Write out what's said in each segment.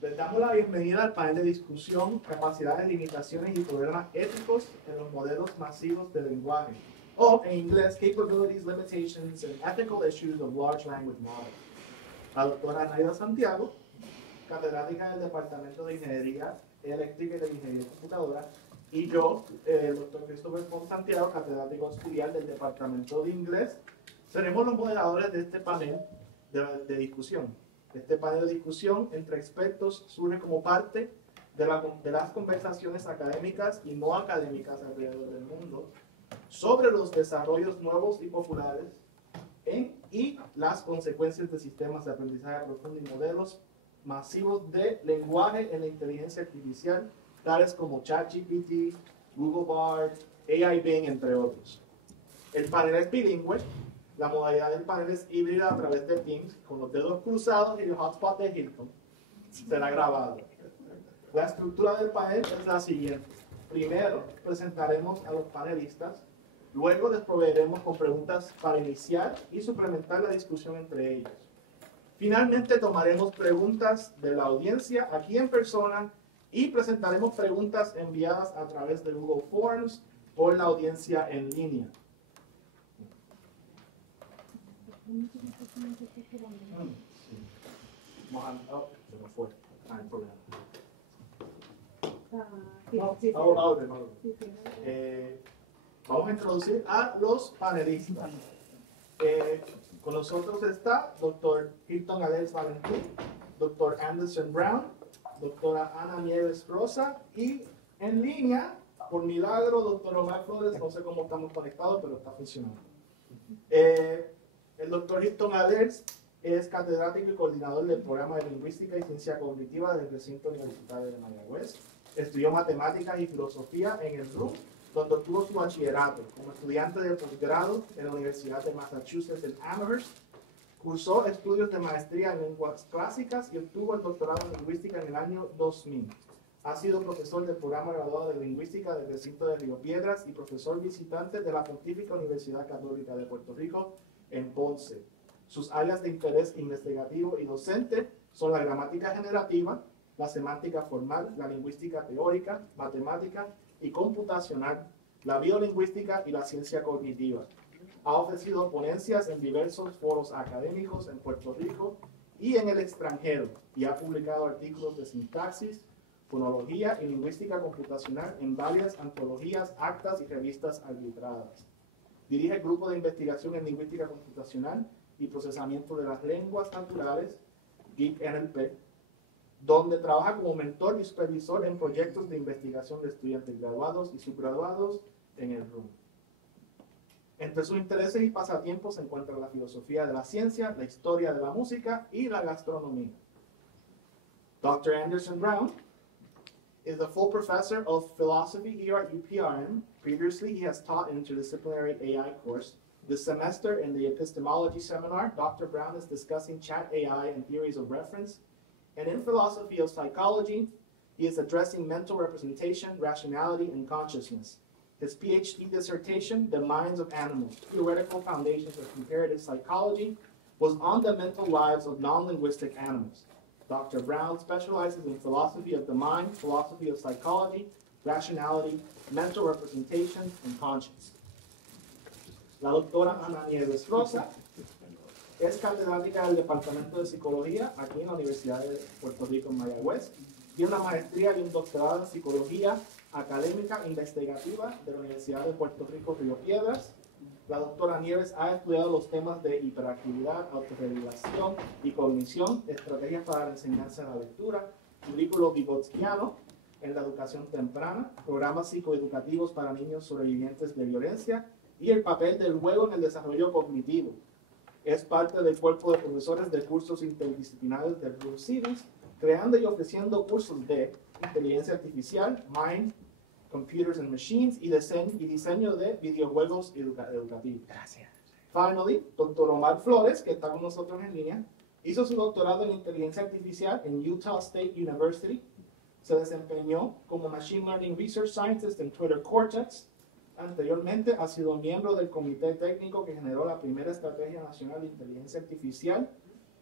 Les damos la bienvenida al panel de discusión, capacidades, limitaciones y problemas éticos en los modelos masivos de lenguaje, o en inglés, Capabilities, Limitations and Ethical Issues of Large Language Models. La doctora Naida Santiago, catedrática del Departamento de Ingeniería Eléctrica y de Ingeniería Computadora, y yo, el doctor Christopher Font Santiago, catedrático auxiliar del Departamento de Inglés, seremos los moderadores de este panel de discusión. Este panel de discusión entre expertos surge como parte de las conversaciones académicas y no académicas alrededor del mundo sobre los desarrollos nuevos y populares y las consecuencias de sistemas de aprendizaje profundo y modelos masivos de lenguaje en la inteligencia artificial, tales como ChatGPT, Google Bard, AI Bing, entre otros. El panel es bilingüe. La modalidad del panel es híbrida a través de Teams, con los dedos cruzados y el hotspot de Hilton. Será grabado. La estructura del panel es la siguiente. Primero, presentaremos a los panelistas. Luego les proveeremos con preguntas para iniciar y suplementar la discusión entre ellos. Finalmente, tomaremos preguntas de la audiencia aquí en persona y presentaremos preguntas enviadas a través de Google Forms por la audiencia en línea. Se me fue. No hay problema. Vamos a introducir a los panelistas. Con nosotros está Dr. Hilton Alex Valentín, Dr. Anderson Brown, Dra. Ana Nieves Rosa y en línea, por milagro, Dr. Omar Flores. No sé cómo estamos conectados, pero está funcionando. El Dr. Hilton Alex es catedrático y coordinador del programa de Lingüística y Ciencia Cognitiva del recinto universitario de Mayagüez. Estudió matemáticas y filosofía en el RUM, donde obtuvo su bachillerato. Como estudiante de posgrado en la Universidad de Massachusetts en Amherst, cursó estudios de maestría en lenguas clásicas y obtuvo el doctorado en lingüística en el año 2000. Ha sido profesor del programa graduado de lingüística del recinto de Río Piedras y profesor visitante de la Pontífica Universidad Católica de Puerto Rico en Ponce. Sus áreas de interés investigativo y docente son la gramática generativa, la semántica formal, la lingüística teórica, matemática y computacional, la biolingüística y la ciencia cognitiva. Ha ofrecido ponencias en diversos foros académicos en Puerto Rico y en el extranjero y ha publicado artículos de sintaxis, fonología y lingüística computacional en varias antologías, actas y revistas arbitradas. Dirige el grupo de investigación en lingüística computacional y procesamiento de las lenguas naturales, GeekNLP, donde trabaja como mentor y supervisor en proyectos de investigación de estudiantes graduados y subgraduados en el RUM. Entre sus intereses y pasatiempos se encuentra la filosofía de la ciencia, la historia de la música y la gastronomía. Dr. Anderson Brown is a full professor of philosophy here at UPRM. Previously, he has taught an interdisciplinary AI course. This semester, in the epistemology seminar, Dr. Brown is discussing chat AI and theories of reference. And in philosophy of psychology, he is addressing mental representation, rationality, and consciousness. His PhD dissertation, The Minds of Animals, Theoretical Foundations of Comparative Psychology, was on the mental lives of non-linguistic animals. Dr. Brown specializes in philosophy of the mind, philosophy of psychology, rationality, mental representation, and conscience. La doctora Ana Nieves Rosa es catedrática del Departamento de Psicología aquí en la Universidad de Puerto Rico en Mayagüez. Tiene una maestría y un doctorado en Psicología Académica Investigativa de la Universidad de Puerto Rico Río Piedras. La doctora Nieves ha estudiado los temas de hiperactividad, autorregulación y cognición, estrategias para la enseñanza de la lectura, currículo vygotskiano en la educación temprana, programas psicoeducativos para niños sobrevivientes de violencia y el papel del juego en el desarrollo cognitivo. Es parte del cuerpo de profesores de cursos interdisciplinarios del RUM CIVIS, creando y ofreciendo cursos de inteligencia artificial, Mind, Computers and Machines y diseño de videojuegos educativos. Gracias. Finally, Dr. Omar Flores, que está con nosotros en línea, hizo su doctorado en inteligencia artificial en Utah State University. Se desempeñó como Machine Learning Research Scientist en Twitter Cortex. Anteriormente ha sido miembro del comité técnico que generó la primera estrategia nacional de inteligencia artificial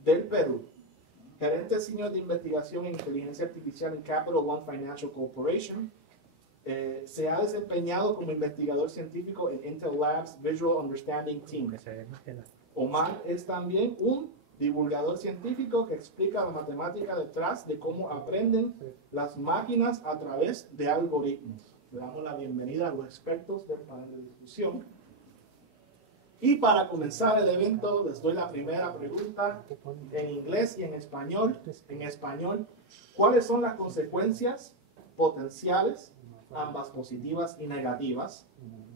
del Perú. gerente senior de investigación en inteligencia artificial en Capital One Financial Corporation. Se ha desempeñado como investigador científico en Intel Labs Visual Understanding Team. Omar es también un divulgador científico que explica la matemática detrás de cómo aprenden las máquinas a través de algoritmos. Le damos la bienvenida a los expertos del panel de discusión. Y para comenzar el evento, les doy la primera pregunta en inglés y en español. En español, ¿cuáles son las consecuencias potenciales, ambas positivas y negativas,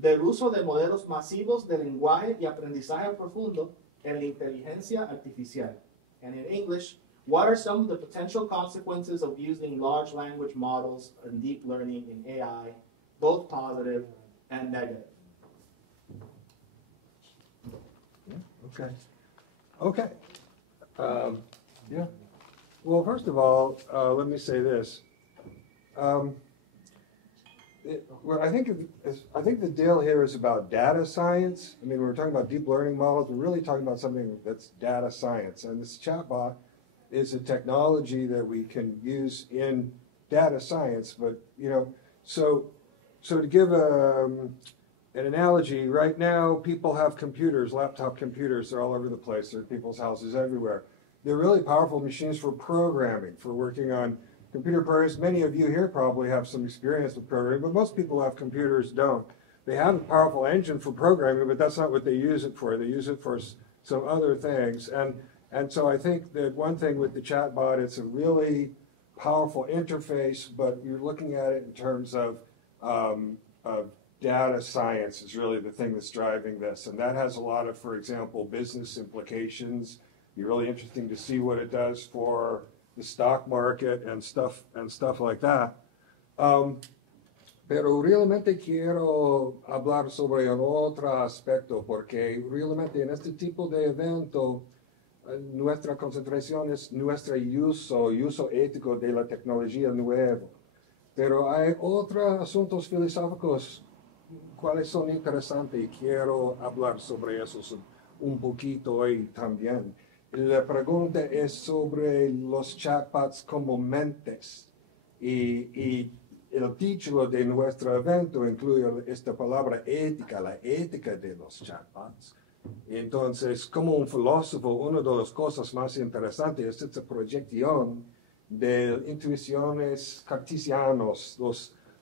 del uso de modelos masivos de lenguaje y aprendizaje profundo en la inteligencia artificial? And in English, what are some of the potential consequences of using large language models and deep learning in AI, both positive and negative? Okay. Yeah. Well, first of all, let me say this. Well, I think the deal here is about data science. I mean, we're talking about deep learning models. We're really talking about something that's data science. And this chatbot is a technology that we can use in data science. But, you know, so to give an analogy, right now people have computers, laptop computers. They're all over the place. They're in people's houses everywhere. They're really powerful machines for programming, for working on computer programs. Many of you here probably have some experience with programming, but most people who have computers don't. They have a powerful engine for programming, but that's not what they use it for. They use it for some other things. And so I think that one thing with the chatbot, it's a really powerful interface, but you're looking at it in terms of data science is really the thing that's driving this. And that has a lot of, for example, business implications. It'd be really interesting to see what it does for the stock market and stuff like that. Pero realmente quiero hablar sobre un otro aspecto, porque realmente en este tipo de evento, nuestra concentración es nuestro uso ético de la tecnología nueva. Pero hay otros asuntos filosóficos cuáles son interesantes y quiero hablar sobre eso un poquito hoy también. La pregunta es sobre los chatbots como mentes y el título de nuestro evento incluye esta palabra ética, la ética de los chatbots. Entonces, como un filósofo, una de las cosas más interesantes es esta proyección de intuiciones cartesianas.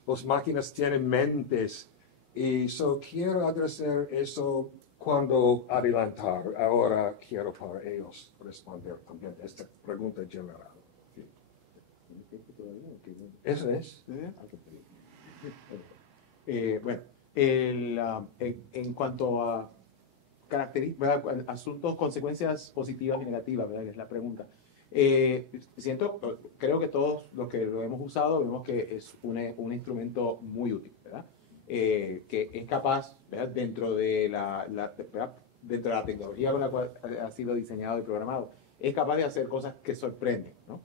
Las máquinas tienen mentes y quiero adresar eso cuando adelantar. Ahora quiero para ellos responder también esta pregunta general. Eso es. Bueno, en cuanto a asuntos, consecuencias positivas y negativas, ¿verdad? Es la pregunta. Creo que todos los que lo hemos usado vemos que es un instrumento muy útil, ¿verdad? Que es capaz, ¿verdad? Dentro de la tecnología con la cual ha sido diseñado y programado, es capaz de hacer cosas que sorprenden, ¿no?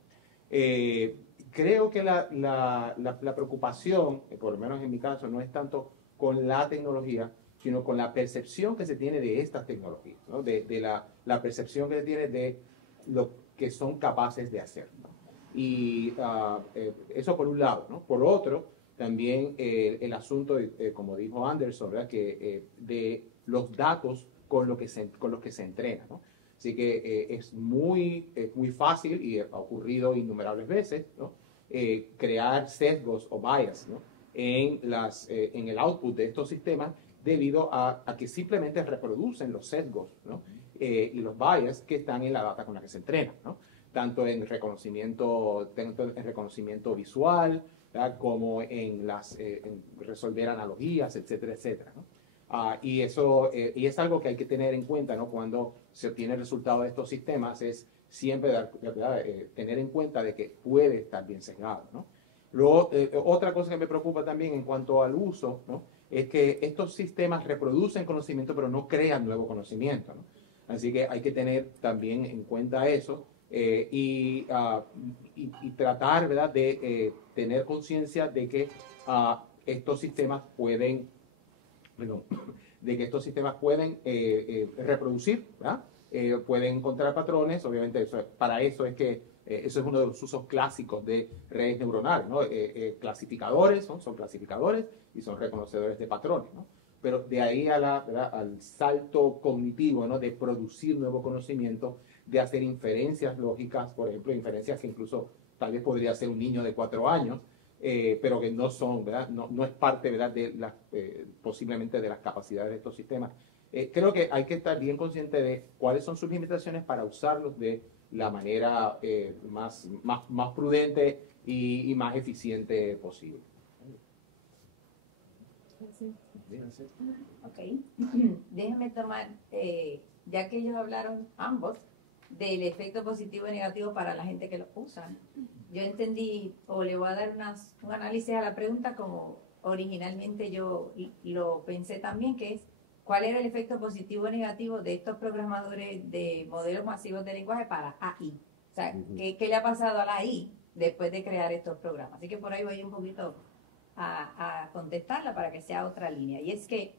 Creo que la preocupación, por lo menos en mi caso, no es tanto con la tecnología, sino con la percepción que se tiene de estas tecnologías, ¿no? De la percepción que se tiene de lo que son capaces de hacer, ¿no? Y eso por un lado, ¿no? Por otro, también el asunto, como dijo Anderson, ¿verdad? De los datos con los que se entrena, ¿no? Así que es muy fácil, y ha ocurrido innumerables veces, ¿no? Crear sesgos o bias, ¿no? En el output de estos sistemas, debido a que simplemente reproducen los sesgos, ¿no? Y los bias que están en la data con la que se entrena, ¿no? Tanto en reconocimiento visual, ¿verdad? Como en resolver analogías, etcétera, etcétera, ¿no? Y es algo que hay que tener en cuenta, ¿no? Cuando se obtiene el resultado de estos sistemas, es siempre tener en cuenta de que puede estar bien sesgado, ¿no? Luego, otra cosa que me preocupa también en cuanto al uso, ¿no? Es que estos sistemas reproducen conocimiento, pero no crean nuevo conocimiento, ¿no? Así que hay que tener también en cuenta eso y tratar, ¿verdad? De tener conciencia de que estos sistemas pueden, reproducir, ¿verdad? Pueden encontrar patrones. Obviamente para eso es que Eso es uno de los usos clásicos de redes neuronales, ¿no? Clasificadores, son clasificadores y son reconocedores de patrones, ¿no? Pero de ahí al salto cognitivo, ¿no? De producir nuevo conocimiento, de hacer inferencias lógicas, por ejemplo, inferencias que incluso tal vez podría ser un niño de 4 años, pero que no son, ¿verdad? No es parte, ¿verdad? Posiblemente de las capacidades de estos sistemas. Creo que hay que estar bien consciente de cuáles son sus limitaciones para usarlos de la manera más prudente y más eficiente posible. Sí. Ok, déjenme tomar, ya que ellos hablaron ambos del efecto positivo y negativo para la gente que lo usa. Yo entendí, o le voy a dar un análisis a la pregunta como originalmente yo lo pensé también, que es cuál era el efecto positivo o negativo de estos programadores de modelos masivos de lenguaje para AI. O sea, ¿qué le ha pasado a la AI después de crear estos programas? Así que por ahí voy un poquito a contestarla para que sea otra línea. Y es que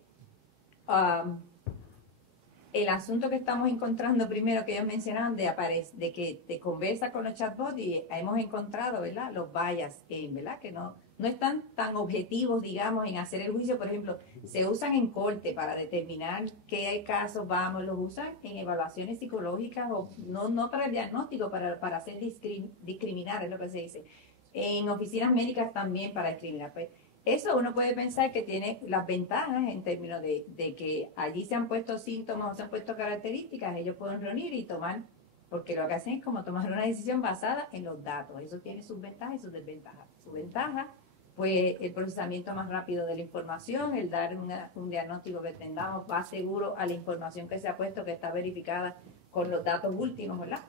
el asunto que estamos encontrando primero que ellos mencionaban de que te conversa con los chatbots y hemos encontrado, ¿verdad? Los bias, ¿verdad? Que no están tan objetivos, digamos, en hacer el juicio. Por ejemplo, se usan en corte para determinar qué casos los usan en evaluaciones psicológicas o no para el diagnóstico, para hacer discriminar, es lo que se dice. En oficinas médicas también para discriminar. Pues, eso uno puede pensar que tiene las ventajas en términos de que allí se han puesto síntomas o se han puesto características, ellos pueden reunir y tomar, porque lo que hacen es como tomar una decisión basada en los datos. Eso tiene sus ventajas y sus desventajas. Su ventaja, pues el procesamiento más rápido de la información, el dar un diagnóstico que tengamos va seguro a la información que se ha puesto, que está verificada con los datos últimos, ¿verdad?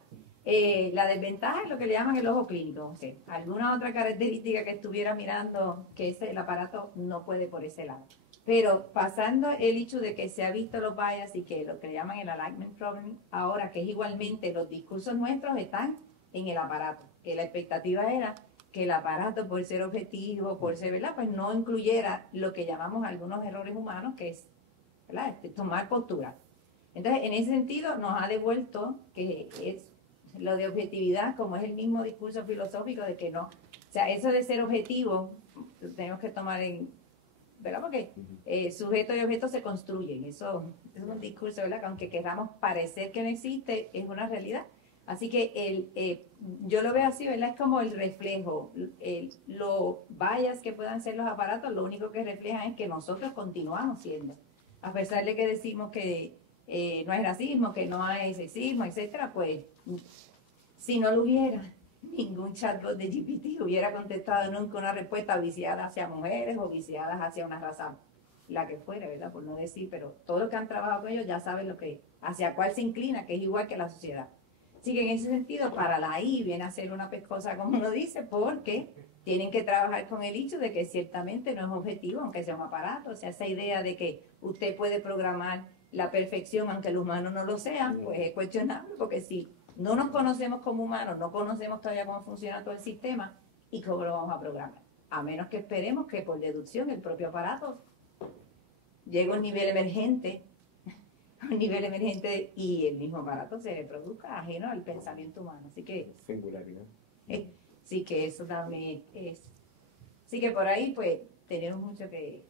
La desventaja es lo que le llaman el ojo clínico. O sea, alguna otra característica que estuviera mirando que el aparato no puede por ese lado. Pero pasando el hecho de que se ha visto los bias y que lo que le llaman el alignment problem, ahora que es igualmente los discursos nuestros están en el aparato, que la expectativa era que el aparato, por ser objetivo, por ser, ¿verdad?, pues no incluyera lo que llamamos algunos errores humanos, que es, ¿verdad?, tomar postura. Entonces, en ese sentido, nos ha devuelto que es lo de objetividad, como es el mismo discurso filosófico de que no, o sea, eso de ser objetivo, tenemos que tomar en, ¿verdad? Porque sujeto y objeto se construyen, eso es un discurso, ¿verdad?, que aunque queramos parecer que no existe, es una realidad. Así que yo lo veo así, ¿verdad? Es como el reflejo, lo bias que puedan ser los aparatos, lo único que reflejan es que nosotros continuamos siendo, a pesar de que decimos que no hay racismo, que no hay sexismo, etcétera, pues si no lo hubiera, ningún chatbot de GPT hubiera contestado nunca una respuesta viciada hacia mujeres o viciadas hacia una raza, la que fuera, ¿verdad? Por no decir, pero todos los que han trabajado con ellos ya saben hacia cuál se inclina, que es igual que la sociedad. Así que en ese sentido, para la AI viene a ser una pescosa, como uno dice, porque tienen que trabajar con el hecho de que ciertamente no es objetivo, aunque sea un aparato. O sea, esa idea de que usted puede programar la perfección, aunque el humano no lo sea, pues es cuestionable, porque si no nos conocemos como humanos, no conocemos todavía cómo funciona todo el sistema, ¿y cómo lo vamos a programar? A menos que esperemos que por deducción el propio aparato llegue a un nivel emergente, y el mismo aparato se reproduzca ajeno al pensamiento humano. Así que Singularidad. Sí, que eso también es. Así que por ahí pues tenemos mucho que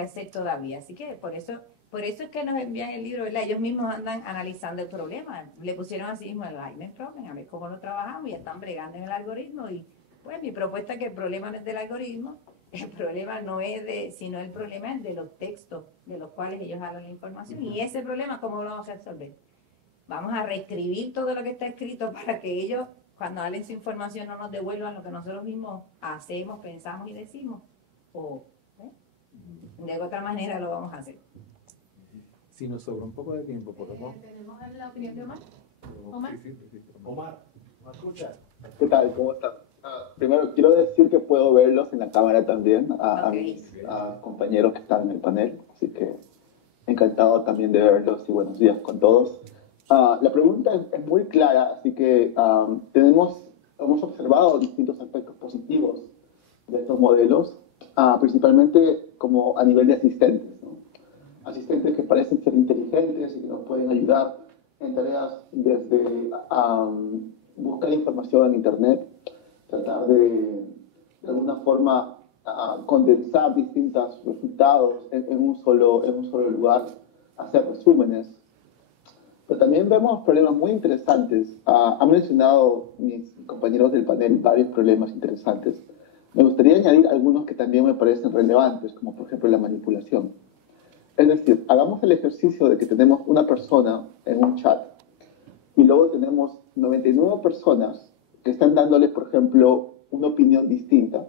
hacer todavía. Así que por eso es que nos envían el libro, ¿verdad? Ellos mismos andan analizando el problema. Le pusieron así mismo el alignment problem, a ver cómo lo trabajamos, y están bregando en el algoritmo. Y pues mi propuesta es que el problema no es del algoritmo, el problema no es sino el problema es de los textos de los cuales ellos hablan la información. Y ese problema, ¿cómo lo vamos a resolver? Vamos a reescribir todo lo que está escrito para que ellos, cuando hablen su información, no nos devuelvan lo que nosotros mismos hacemos, pensamos y decimos. O de otra manera lo vamos a hacer. Si nos sobra un poco de tiempo, ¿podemos? ¿Tenemos la opinión de Omar? Omar. Omar, ¿me escuchas? ¿Qué tal? ¿Cómo están? Primero, quiero decir que puedo verlos en la cámara también, a mis compañeros que están en el panel, así que encantado también de verlos y buenos días con todos. La pregunta es muy clara, así que hemos observado distintos aspectos positivos de estos modelos, principalmente como a nivel de asistentes, ¿no? Asistentes que parecen ser inteligentes y que nos pueden ayudar en tareas desde buscar información en Internet, tratar de alguna forma condensar distintos resultados en un solo lugar, hacer resúmenes. Pero también vemos problemas muy interesantes. Han mencionado mis compañeros del panel varios problemas interesantes. Me gustaría añadir algunos que también me parecen relevantes, como por ejemplo la manipulación. Es decir, hagamos el ejercicio de que tenemos una persona en un chat y luego tenemos 99 personas que están dándole, por ejemplo, una opinión distinta.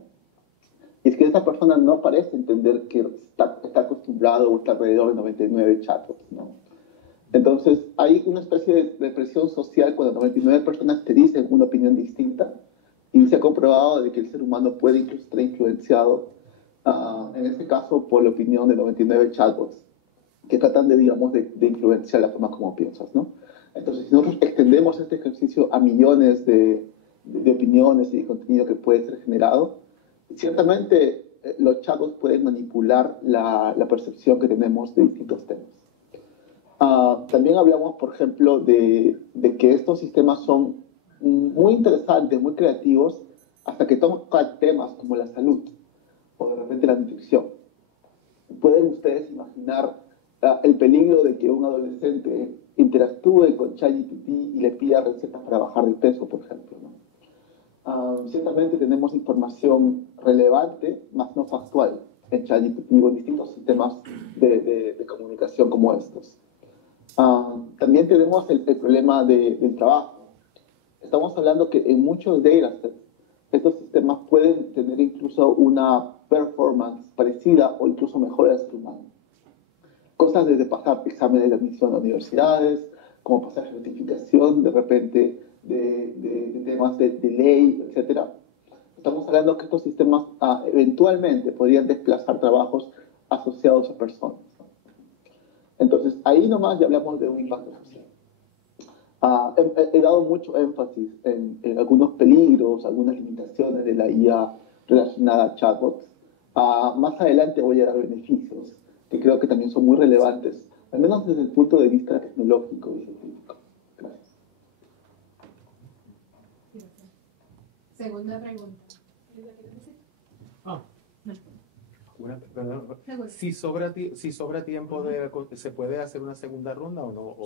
Y es que esa persona no parece entender que está acostumbrado o está alrededor de 99 chatos, ¿no? Entonces, hay una especie de presión social cuando 99 personas te dicen una opinión distinta y se ha comprobado de que el ser humano puede incluso estar influenciado, en este caso, por la opinión de 99 chatbots que tratan de, digamos, de influenciar la forma como piensas, ¿no? Entonces, si nosotros extendemos este ejercicio a millones de opiniones y de contenido que puede ser generado, ciertamente los chatbots pueden manipular la percepción que tenemos de distintos temas. También hablamos, por ejemplo, de que estos sistemas son muy interesantes, muy creativos, hasta que tocan temas como la salud o de repente la nutrición. ¿Pueden ustedes imaginar el peligro de que un adolescente interactúe con ChatGPT y le pida recetas para bajar de peso, por ejemplo, ¿no? Ciertamente tenemos información relevante, más no factual, en ChatGPT o en distintos sistemas de comunicación como estos. También tenemos el problema del trabajo. Estamos hablando que en muchos datasets estos sistemas pueden tener incluso una performance parecida o incluso mejor al ser humano. Cosas desde pasar exámenes de admisión a universidades, como pasar certificación de repente de temas de ley, etc. Estamos hablando que estos sistemas eventualmente podrían desplazar trabajos asociados a personas. Entonces, ahí nomás ya hablamos de un impacto social. He dado mucho énfasis en algunos peligros, algunas limitaciones de la IA relacionada a chatbots. Más adelante voy a dar beneficios, que creo que también son muy relevantes, al menos desde el punto de vista tecnológico y científico. Gracias. Segunda pregunta. Si sobra tiempo, ¿se puede hacer una segunda ronda o no?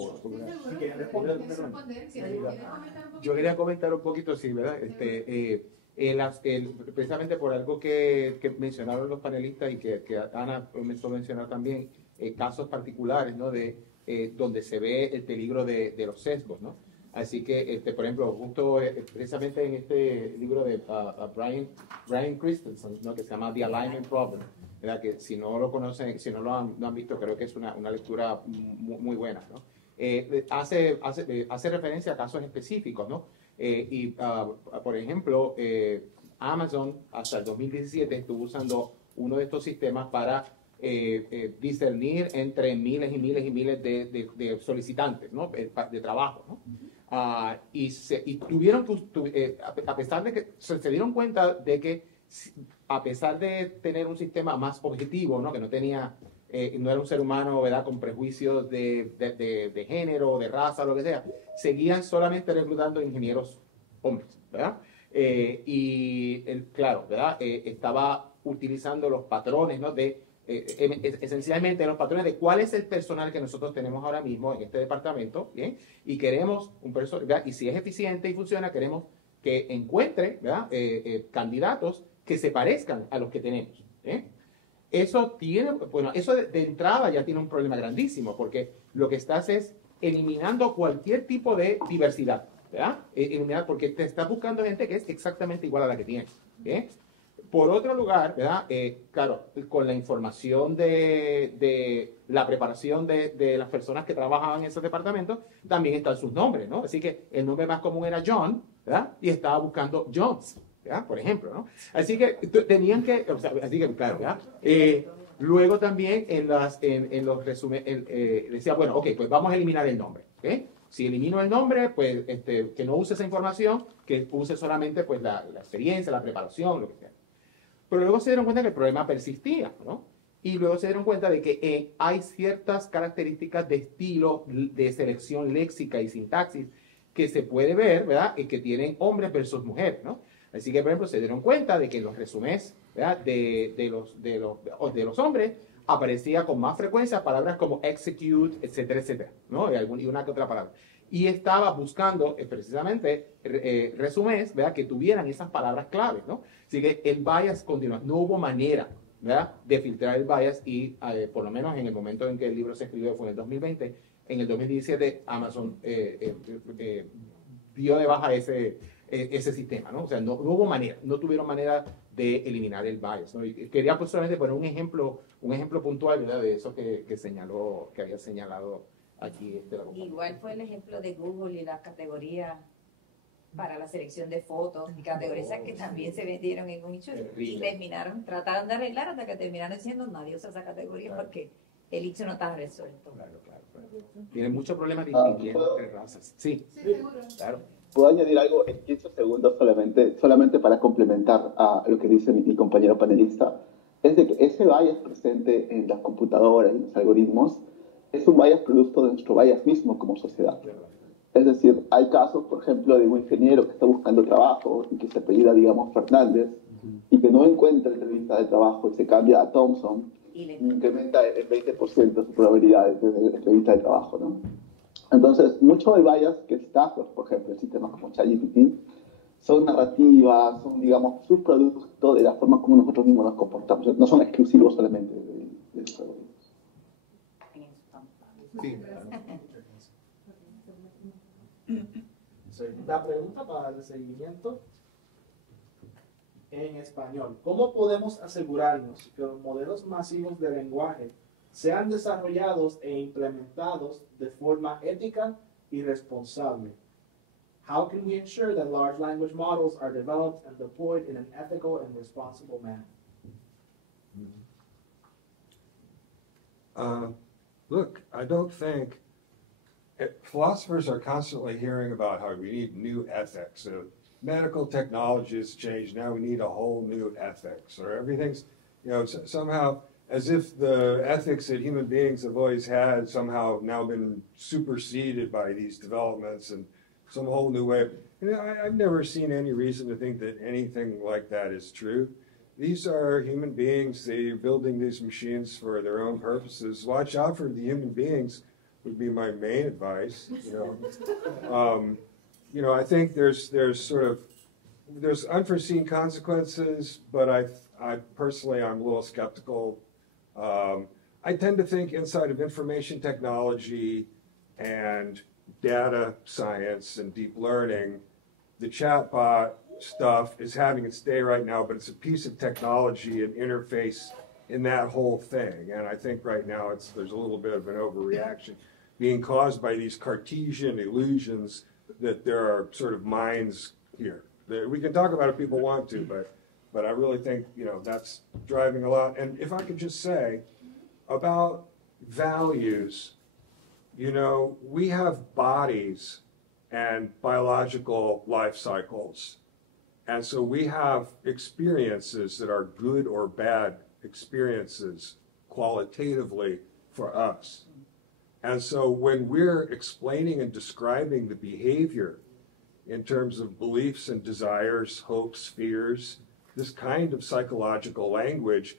Yo quería comentar un poquito, sí, ¿verdad? Precisamente por algo que mencionaron los panelistas y que Ana comenzó a mencionar también, casos particulares, ¿no? Donde se ve el peligro de los sesgos, ¿no? Así que, por ejemplo, justo precisamente en este libro de Brian Christensen, ¿no? Que se llama The Alignment Problem, ¿verdad? Que si no lo conocen, si no lo han visto, creo que es una lectura muy buena, ¿no? Hace referencia a casos específicos, ¿no? Por ejemplo, Amazon hasta el 2017 estuvo usando uno de estos sistemas para discernir entre miles y miles y miles de solicitantes, ¿no? De trabajo, ¿no? Y tuvieron que, a pesar de que se dieron cuenta de que, a pesar de tener un sistema más objetivo, ¿no? Que no tenía, no era un ser humano, ¿verdad? Con prejuicios de género, de raza, lo que sea, seguían solamente reclutando ingenieros hombres, ¿verdad? Claro, ¿verdad? Estaba utilizando los patrones, ¿no? Esencialmente los patrones de cuál es el personal que nosotros tenemos ahora mismo en este departamento, ¿bien? Y queremos un personal, ¿verdad? Y si es eficiente y funciona, queremos que encuentre, ¿verdad? Candidatos que se parezcan a los que tenemos, ¿eh? Eso de entrada ya tiene un problema grandísimo, porque lo que estás es eliminando cualquier tipo de diversidad, ¿verdad? Porque te estás buscando gente que es exactamente igual a la que tienes, ¿eh? Por otro lugar, ¿verdad? Claro, con la información de la preparación de las personas que trabajaban en esos departamentos, también están sus nombres, ¿no? Así que el nombre más común era John, ¿verdad? Y estaba buscando Jones, ¿verdad? Por ejemplo, ¿no? Así que tenían que, o sea, así que, claro, ¿verdad? Luego también en los resúmenes, decía, bueno, ok, pues vamos a eliminar el nombre, ¿ok? Si elimino el nombre, pues que no use esa información, que use solamente pues la experiencia, la preparación, lo que sea. Pero luego se dieron cuenta que el problema persistía, ¿no? Y luego se dieron cuenta de que hay ciertas características de estilo, de selección léxica y sintaxis que se puede ver, ¿verdad? Y que tienen hombres versus mujeres, ¿no? Así que, por ejemplo, se dieron cuenta de que en los resúmenes, ¿verdad? De los hombres aparecía con más frecuencia palabras como execute, etcétera, etcétera, ¿no? Y una que otra palabra. Y estaba buscando precisamente resúmenes, ¿verdad? Que tuvieran esas palabras claves, ¿no? Así que el bias continúa. No hubo manera, ¿verdad? De filtrar el bias y por lo menos en el momento en que el libro se escribió fue en el 2020. En el 2017 Amazon dio de baja ese sistema, ¿no? O sea, no hubo manera, no tuvieron manera de eliminar el bias, ¿no? Y quería pues solamente poner un ejemplo puntual, ¿verdad? De eso que había señalado aquí la compañía. Igual fue el ejemplo de Google y las categorías para la selección de fotos y categorías que también se vendieron en un nicho y trataron de arreglar hasta que terminaron diciendo nadie usa esa categoría porque el hecho no estaba resuelto. Claro. Tienen muchos problemas distinguiendo entre razas. Sí, seguro. claro. ¿Puedo añadir algo en 15 segundos solamente para complementar a lo que dice mi compañero panelista? Es de que ese bias presente en las computadoras y los algoritmos es un bias producto de nuestro bias mismo como sociedad. Es decir, hay casos, por ejemplo, de un ingeniero que está buscando trabajo y que se apellida, digamos, Fernández y que no encuentra entrevista de trabajo y se cambia a Thompson y incrementa el 20% su probabilidad de entrevista de trabajo, ¿no? Entonces, mucho del bias que está, pues, por ejemplo, en sistemas como ChatGPT, son narrativas, son, digamos, subproducto de la forma como nosotros mismos nos comportamos. No son exclusivos solamente de los algoritmos. Sí. La pregunta para el seguimiento en español. ¿Cómo podemos asegurarnos que los modelos masivos de lenguaje sean desarrollados e implementados de forma ética y responsable? How can we ensure that large language models are developed and deployed in an ethical and responsible manner? Look, I don't think philosophers are constantly hearing about how we need new ethics. Medical technology has changed. Now we need a whole new ethics, or everything's, somehow as if the ethics that human beings have always had somehow now been superseded by these developments and some whole new way. I've never seen any reason to think that anything like that is true. These are human beings. They're building these machines for their own purposes. Watch out for the human beings would be my main advice. I think there's unforeseen consequences, but I personally, I'm a little skeptical. I tend to think inside of information technology and data science and deep learning, the chatbot stuff is having its day right now, but it's a piece of technology and interface in that whole thing. And I think right now there's a little bit of an overreaction being caused by these Cartesian illusions that there are sort of minds here. We can talk about it if people want to, but I really think, that's driving a lot. And if I could just say about values, we have bodies and biological life cycles. And so we have experiences that are good or bad experiences qualitatively for us. And so when we're explaining and describing the behavior in terms of beliefs and desires, hopes, fears, this kind of psychological language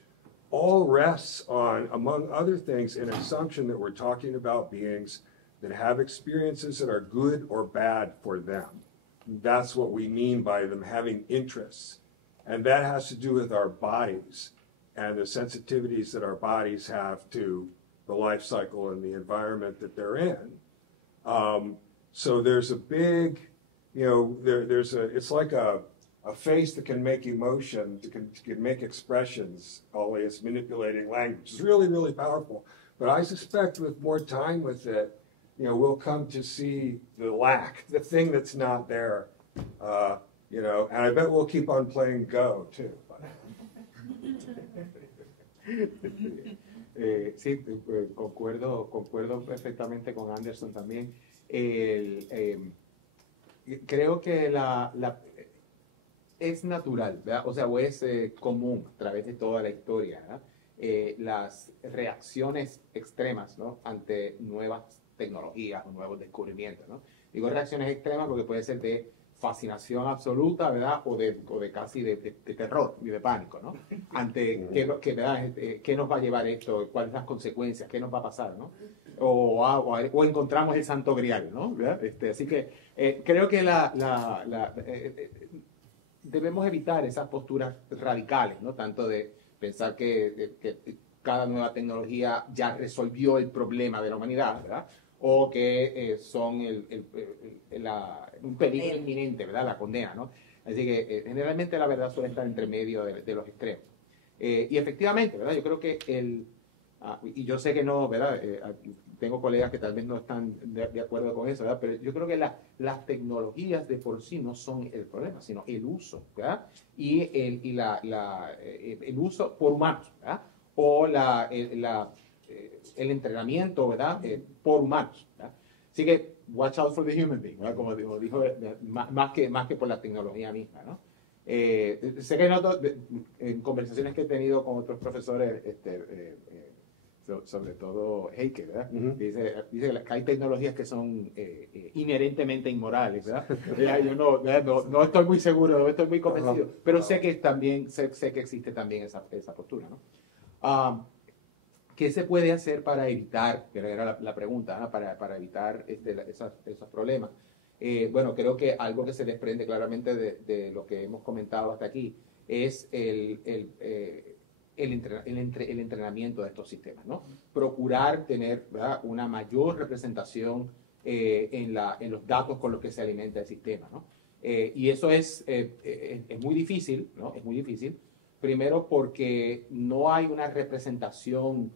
all rests on, among other things, an assumption that we're talking about beings that have experiences that are good or bad for them. That's what we mean by them having interests. And that has to do with our bodies and the sensitivities that our bodies have to the life cycle and the environment that they're in. So there's a big, it's like a face that can make emotion, can make expressions, only it's manipulating language. It's really, really powerful. But I suspect with more time with it, we'll come to see the thing that's not there, and I bet we'll keep on playing Go, too. Sí, concuerdo perfectamente con Anderson también. Creo que es natural, ¿verdad? O sea, o es común a través de toda la historia, ¿verdad? Las reacciones extremas, ¿no? Ante nuevas tecnologías o nuevos descubrimientos, ¿no? Digo reacciones extremas porque puede ser de fascinación absoluta, ¿verdad? O de casi de terror y de pánico, ¿no? Ante qué nos va a llevar esto, cuáles son las consecuencias, qué nos va a pasar, ¿no? O encontramos el santo grial, ¿no? ¿Verdad? Así que creo que debemos evitar esas posturas radicales, ¿no? Tanto de pensar que cada nueva tecnología ya resolvió el problema de la humanidad, ¿verdad? O que son un peligro inminente, ¿verdad? La condena, ¿no? Así que generalmente la verdad suele estar entre medio de los extremos. Y efectivamente, ¿verdad? Yo creo que y yo sé que no, ¿verdad? Tengo colegas que tal vez no están de acuerdo con eso, ¿verdad? Pero yo creo que las tecnologías de por sí no son el problema, sino el uso, ¿verdad? Y el uso por humanos, ¿verdad? O el entrenamiento, ¿verdad? Por humanos, ¿verdad? Así que, watch out for the human being, ¿verdad? Como dijo, más que por la tecnología misma, ¿no? Sé que en conversaciones que he tenido con otros profesores, sobre todo Heike, ¿verdad? Dice que hay tecnologías que son inherentemente inmorales, ¿verdad? Yo no estoy muy seguro, no estoy muy convencido, pero sé que existe también esa postura, ¿no? ¿Qué se puede hacer para evitar, que era la pregunta, ¿no? Para evitar esos problemas? Bueno, creo que algo que se desprende claramente de lo que hemos comentado hasta aquí es el entrenamiento de estos sistemas, ¿no? Procurar tener, ¿verdad?, una mayor representación en los datos con los que se alimenta el sistema, ¿no? Y eso es muy difícil, ¿no? Es muy difícil. Primero porque no hay una representación,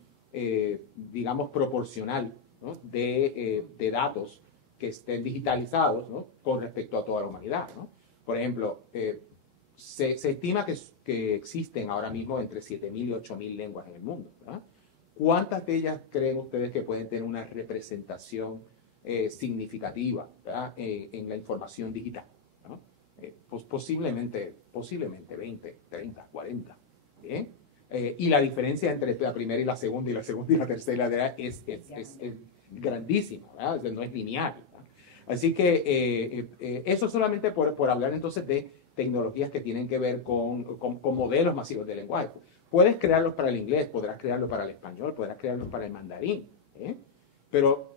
digamos, proporcional, ¿no?, de datos que estén digitalizados, ¿no?, con respecto a toda la humanidad, ¿no? Por ejemplo, se estima que existen ahora mismo entre 7.000 y 8.000 lenguas en el mundo, ¿verdad? ¿Cuántas de ellas creen ustedes que pueden tener una representación significativa, ¿verdad?, en la información digital, ¿no? Pues posiblemente 20, 30, 40. ¿Bien? Y la diferencia entre la primera y la segunda y la tercera es grandísima, ¿verdad? No es lineal, ¿verdad? Así que eso solamente por hablar entonces de tecnologías que tienen que ver con modelos masivos de lenguaje. Puedes crearlos para el inglés, podrás crearlos para el español, podrás crearlos para el mandarín, pero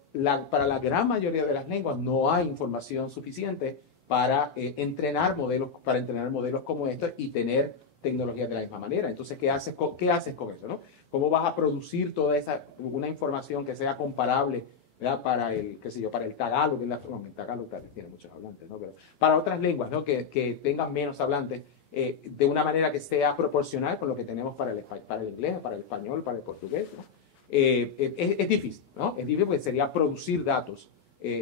para la gran mayoría de las lenguas no hay información suficiente para entrenar modelos como estos y tener tecnologías de la misma manera. Entonces, ¿qué haces con eso, no? ¿Cómo vas a producir una información que sea comparable, ¿verdad?, para el Tagalog? El Tagalog tiene muchos hablantes, ¿no? Pero para otras lenguas, ¿no?, que tengan menos hablantes, de una manera que sea proporcional con lo que tenemos para el inglés, para el español, para el portugués, ¿no? Es difícil, ¿no? Es difícil porque sería producir datos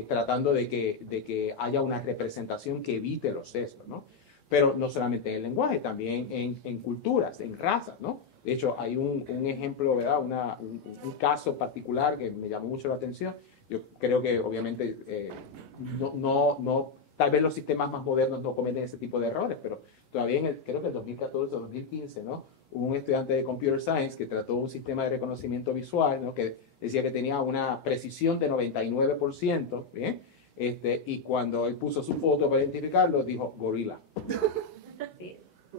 tratando de que haya una representación que evite los sesgos, ¿no? Pero no solamente en el lenguaje, también en culturas, en razas, ¿no? De hecho, hay un ejemplo, ¿verdad?, un caso particular que me llamó mucho la atención. Yo creo que obviamente tal vez los sistemas más modernos no cometen ese tipo de errores, pero todavía creo que en 2014 o 2015, ¿no?, hubo un estudiante de Computer Science que trató un sistema de reconocimiento visual, ¿no?, que decía que tenía una precisión de 99%, ¿bien? Y cuando él puso su foto para identificarlo, dijo gorila.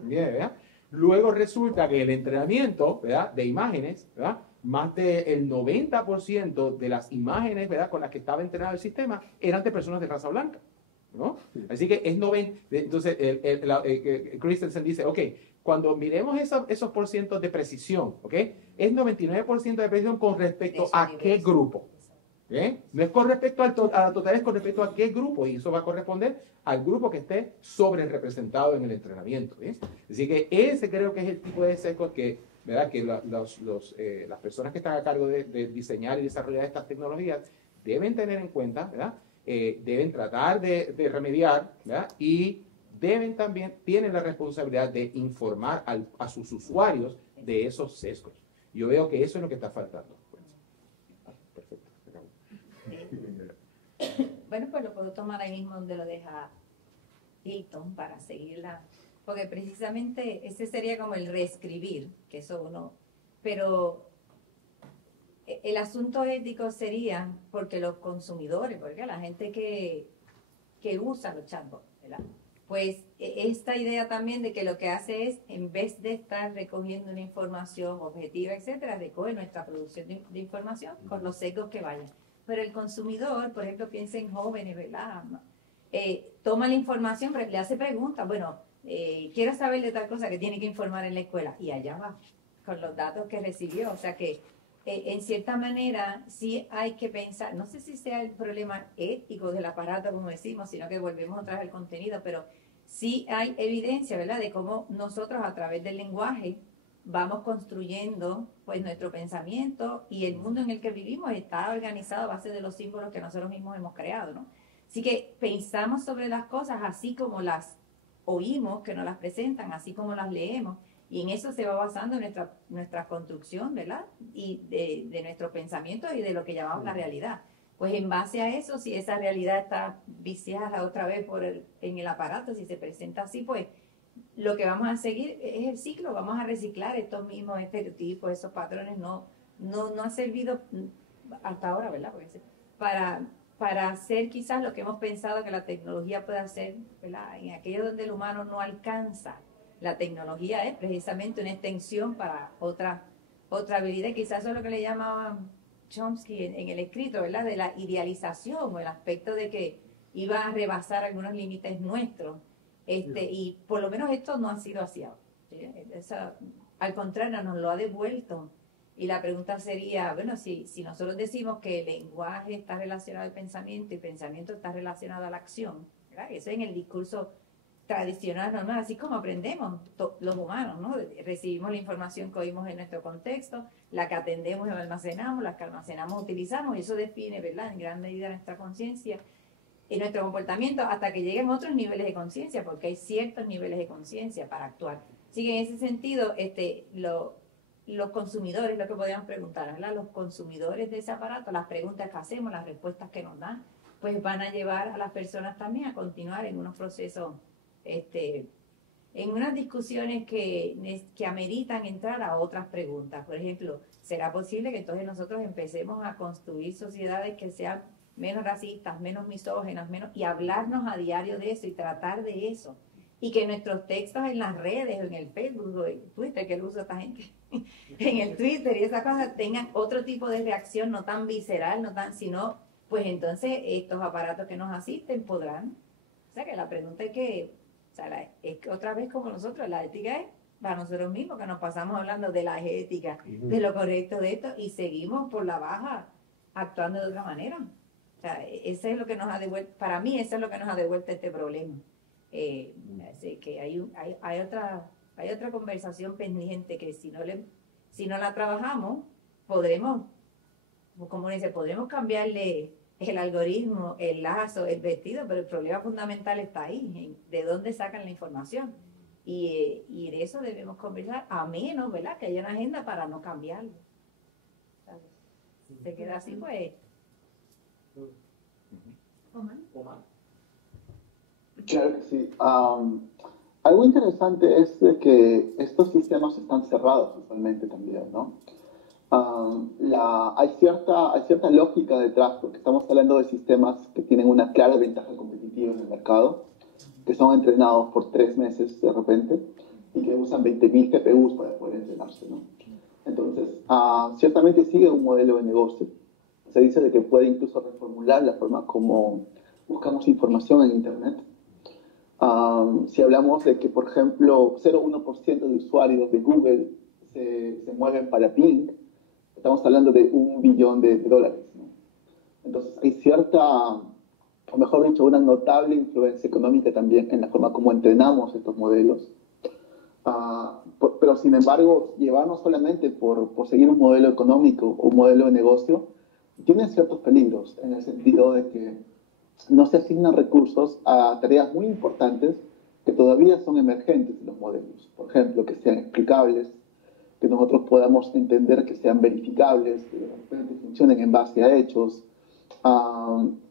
Bien, ¿verdad? Luego resulta que el entrenamiento, ¿verdad?, de imágenes, ¿verdad?, más del 90% de las imágenes, ¿verdad?, con las que estaba entrenado el sistema eran de personas de raza blanca, ¿no? Así que es 90. Entonces, Christensen dice, ok, cuando miremos esos porcientos de precisión, ¿ok?, es 99% de precisión con respecto a qué grupo. ¿Bien? No es con respecto a la totalidad, es con respecto a qué grupo, y eso va a corresponder al grupo que esté sobre representado en el entrenamiento. ¿Bien? Así que ese creo que es el tipo de sesgo que, ¿verdad?, que las personas que están a cargo de diseñar y desarrollar estas tecnologías deben tener en cuenta, ¿verdad? Deben tratar de remediar, ¿verdad?, y tienen la responsabilidad de informar a sus usuarios de esos sesgos. Yo veo que eso es lo que está faltando. Perfecto. Bueno, pues lo puedo tomar ahí mismo donde lo deja Hilton para seguirla, porque precisamente ese sería como el reescribir, que eso uno, pero el asunto ético sería porque los consumidores, porque la gente que usa los chatbots, ¿verdad? Pues esta idea también de que lo que hace es, en vez de estar recogiendo una información objetiva, etcétera, recoge nuestra producción de información con los sesgos que vayan. Pero el consumidor, por ejemplo, piensa en jóvenes, ¿verdad? Toma la información, le hace preguntas, bueno, quiero saber de tal cosa que tiene que informar en la escuela, y allá va, con los datos que recibió. O sea que, en cierta manera, sí hay que pensar, no sé si sea el problema ético del aparato, como decimos, sino que volvemos otra vez al contenido, pero sí hay evidencia, ¿verdad?, de cómo nosotros a través del lenguaje vamos construyendo pues nuestro pensamiento, y el mundo en el que vivimos está organizado a base de los símbolos que nosotros mismos hemos creado, ¿no? Así que pensamos sobre las cosas así como las oímos, que nos las presentan, así como las leemos, y en eso se va basando nuestra construcción, ¿verdad? Y de nuestros pensamientos y de lo que llamamos la realidad. Pues en base a eso, si esa realidad está viciada otra vez en el aparato, si se presenta así, pues lo que vamos a seguir es el ciclo, vamos a reciclar estos mismos estereotipos, esos patrones. No ha servido hasta ahora, ¿verdad? Para hacer quizás lo que hemos pensado que la tecnología puede hacer, ¿verdad? En aquello donde el humano no alcanza, la tecnología es precisamente una extensión para otra habilidad. Quizás eso es lo que le llamaba Chomsky en el escrito, ¿verdad? De la idealización, o el aspecto de que iba a rebasar algunos límites nuestros. Y por lo menos esto no ha sido así ahora. Al contrario, nos lo ha devuelto. Y la pregunta sería, bueno, si nosotros decimos que el lenguaje está relacionado al pensamiento y el pensamiento está relacionado a la acción, ¿verdad? Eso en el discurso tradicional normal, así como aprendemos los humanos, ¿no? Recibimos la información que oímos en nuestro contexto, la que atendemos y almacenamos, la que almacenamos, utilizamos, y eso define, ¿verdad?, en gran medida nuestra conciencia y nuestro comportamiento, hasta que lleguen otros niveles de conciencia, porque hay ciertos niveles de conciencia para actuar. Así que en ese sentido, los consumidores, lo que podríamos preguntar, ¿verdad? Los consumidores de ese aparato, las preguntas que hacemos, las respuestas que nos dan, pues van a llevar a las personas también a continuar en unos procesos, en unas discusiones que ameritan entrar a otras preguntas. Por ejemplo, ¿será posible que entonces nosotros empecemos a construir sociedades que sean menos racistas, menos misóginas, y hablarnos a diario de eso y tratar de eso? Y que nuestros textos en las redes, o en el Facebook, o en Twitter, que lo usa esta gente, en el Twitter y esas cosas, tengan otro tipo de reacción, no tan visceral, sino, pues entonces estos aparatos que nos asisten podrán. O sea que la pregunta es que, es que otra vez, como nosotros, la ética es para nosotros mismos, que nos pasamos hablando de la ética, de lo correcto de esto, y seguimos por la baja actuando de otra manera. O sea, ese es lo que nos ha devuelto, para mí, eso es lo que nos ha devuelto este problema. Así que hay otra conversación pendiente que si no la trabajamos, podremos cambiarle el algoritmo, el lazo, el vestido, pero el problema fundamental está ahí, de dónde sacan la información. Y de eso debemos conversar, a menos, ¿verdad?, que haya una agenda para no cambiarlo. Si se queda así, pues... Omar. Claro que sí. Algo interesante es de que estos sistemas están cerrados usualmente también, ¿no? Hay cierta lógica detrás, porque estamos hablando de sistemas que tienen una clara ventaja competitiva en el mercado, que son entrenados por 3 meses de repente y que usan 20.000 GPUs para poder entrenarse, ¿no? Entonces, ciertamente sigue un modelo de negocio. Se dice de que puede incluso reformular la forma como buscamos información en Internet. Si hablamos de que, por ejemplo, 0,1% de usuarios de Google se mueven para Bing, estamos hablando de $1 billón, ¿no? Entonces hay cierta, o mejor dicho, una notable influencia económica también en la forma como entrenamos estos modelos. Pero sin embargo, llevarnos solamente por seguir un modelo económico o un modelo de negocio tiene ciertos peligros, en el sentido de que no se asignan recursos a tareas muy importantes que todavía son emergentes en los modelos. Por ejemplo, que sean explicables, que nosotros podamos entender, que sean verificables, que de repente funcionen en base a hechos.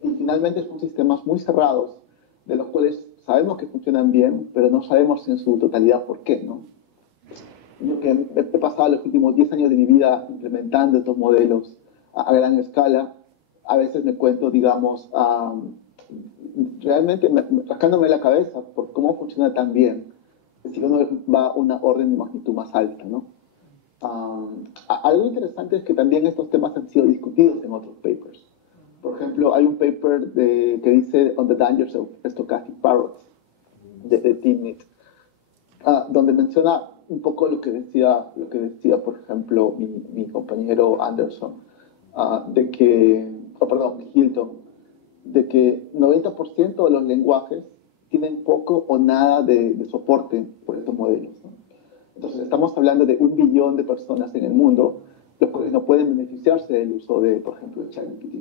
Y finalmente son sistemas muy cerrados, de los cuales sabemos que funcionan bien, pero no sabemos en su totalidad por qué, ¿no? Yo que he pasado los últimos 10 años de mi vida implementando estos modelos a gran escala, a veces me cuento, digamos, realmente rascándome la cabeza por cómo funciona tan bien, si uno va a una orden de magnitud más alta, ¿no? Algo interesante es que también estos temas han sido discutidos en otros papers. Por ejemplo, hay un paper que dice On the Dangers of Stochastic Parrots, de Timnit, donde menciona un poco lo que decía por ejemplo, mi compañero Anderson, Hilton, de que 90% de los lenguajes tienen poco o nada de soporte por estos modelos, ¿no? Entonces, estamos hablando de 1 billón de personas en el mundo, los cuales no pueden beneficiarse del uso de, por ejemplo, de ChatGPT.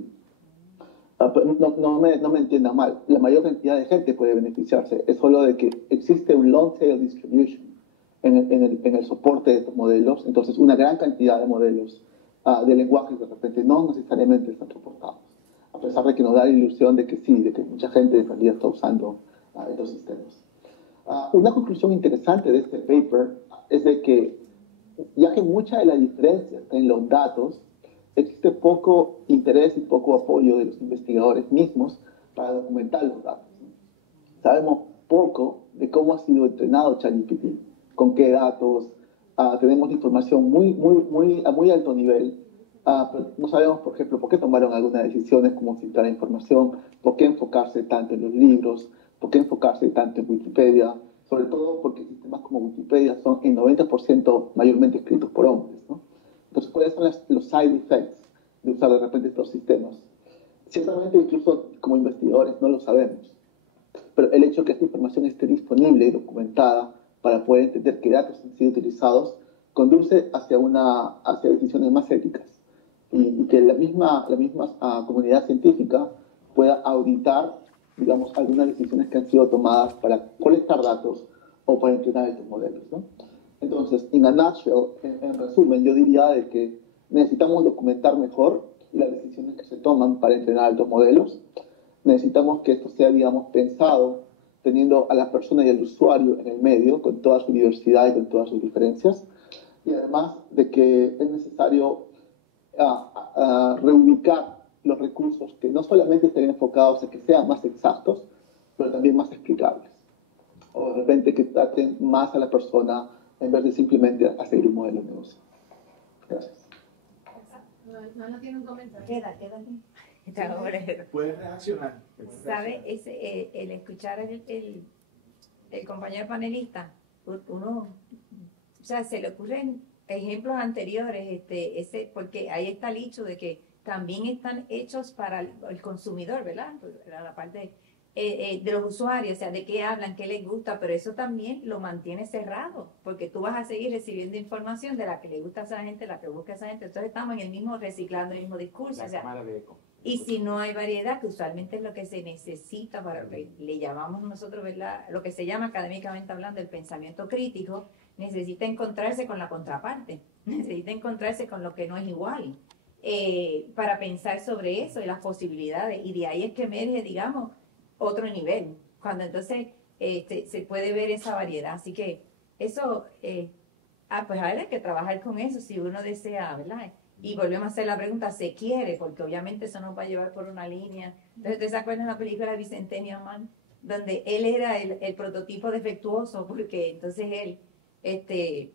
Pero no me entiendan mal, la mayor cantidad de gente puede beneficiarse, es solo de que existe un long tail distribution en el soporte de estos modelos, entonces una gran cantidad de modelos de lenguajes de repente no necesariamente están soportados, a pesar de que nos da la ilusión de que sí, de que mucha gente en realidad está usando estos sistemas. Una conclusión interesante de este paper es de que, ya que mucha de la diferencia está en los datos, existe poco interés y poco apoyo de los investigadores mismos para documentar los datos. Sabemos poco de cómo ha sido entrenado ChatGPT, con qué datos, tenemos información a muy alto nivel, pero no sabemos, por ejemplo, por qué tomaron algunas decisiones como filtrar la información, por qué enfocarse tanto en los libros, por qué enfocarse tanto en Wikipedia, sobre todo porque sistemas como Wikipedia son en 90% mayormente escritos por hombres, ¿no? Entonces, ¿cuáles son los side effects de usar de repente estos sistemas? Ciertamente, incluso como investigadores no lo sabemos, pero el hecho de que esta información esté disponible y documentada para poder entender qué datos han sido utilizados conduce hacia decisiones más éticas y que la misma comunidad científica pueda auditar, digamos, algunas decisiones que han sido tomadas para colectar datos o para entrenar estos modelos, ¿no? Entonces, en resumen, yo diría de que necesitamos documentar mejor las decisiones que se toman para entrenar estos modelos. Necesitamos que esto sea, digamos, pensado teniendo a la persona y al usuario en el medio, con toda su diversidad y con todas sus diferencias. Y además de que es necesario reubicar los recursos que no solamente estén enfocados a que sean más exactos, pero también más explicables. O de repente que traten más a la persona en vez de simplemente hacer un modelo de negocio. Gracias. No tiene un comentario. Quédate. Puedes reaccionar. ¿Sabe? El escuchar el compañero panelista, uno, o sea, se le ocurren ejemplos anteriores, porque ahí está el hecho de que también están hechos para el consumidor, ¿verdad? La parte de los usuarios, o sea, de qué hablan, qué les gusta, pero eso también lo mantiene cerrado, porque tú vas a seguir recibiendo información de la que le gusta a esa gente, la que busca a esa gente, entonces estamos en el mismo, reciclando el mismo discurso, o sea, y si no hay variedad, que usualmente es lo que se necesita para lo que le llamamos nosotros, ¿verdad? Lo que se llama académicamente hablando el pensamiento crítico, necesita encontrarse con la contraparte, necesita encontrarse con lo que no es igual, para pensar sobre eso y las posibilidades, y de ahí es que emerge, digamos, otro nivel, cuando entonces se puede ver esa variedad. Así que eso, pues hay que trabajar con eso si uno desea, ¿verdad? Y volvemos a hacer la pregunta, ¿se quiere? Porque obviamente eso nos va a llevar por una línea. Entonces, ¿ustedes se acuerdan de la película de Bicentennial Man? Donde él era el prototipo defectuoso, porque entonces él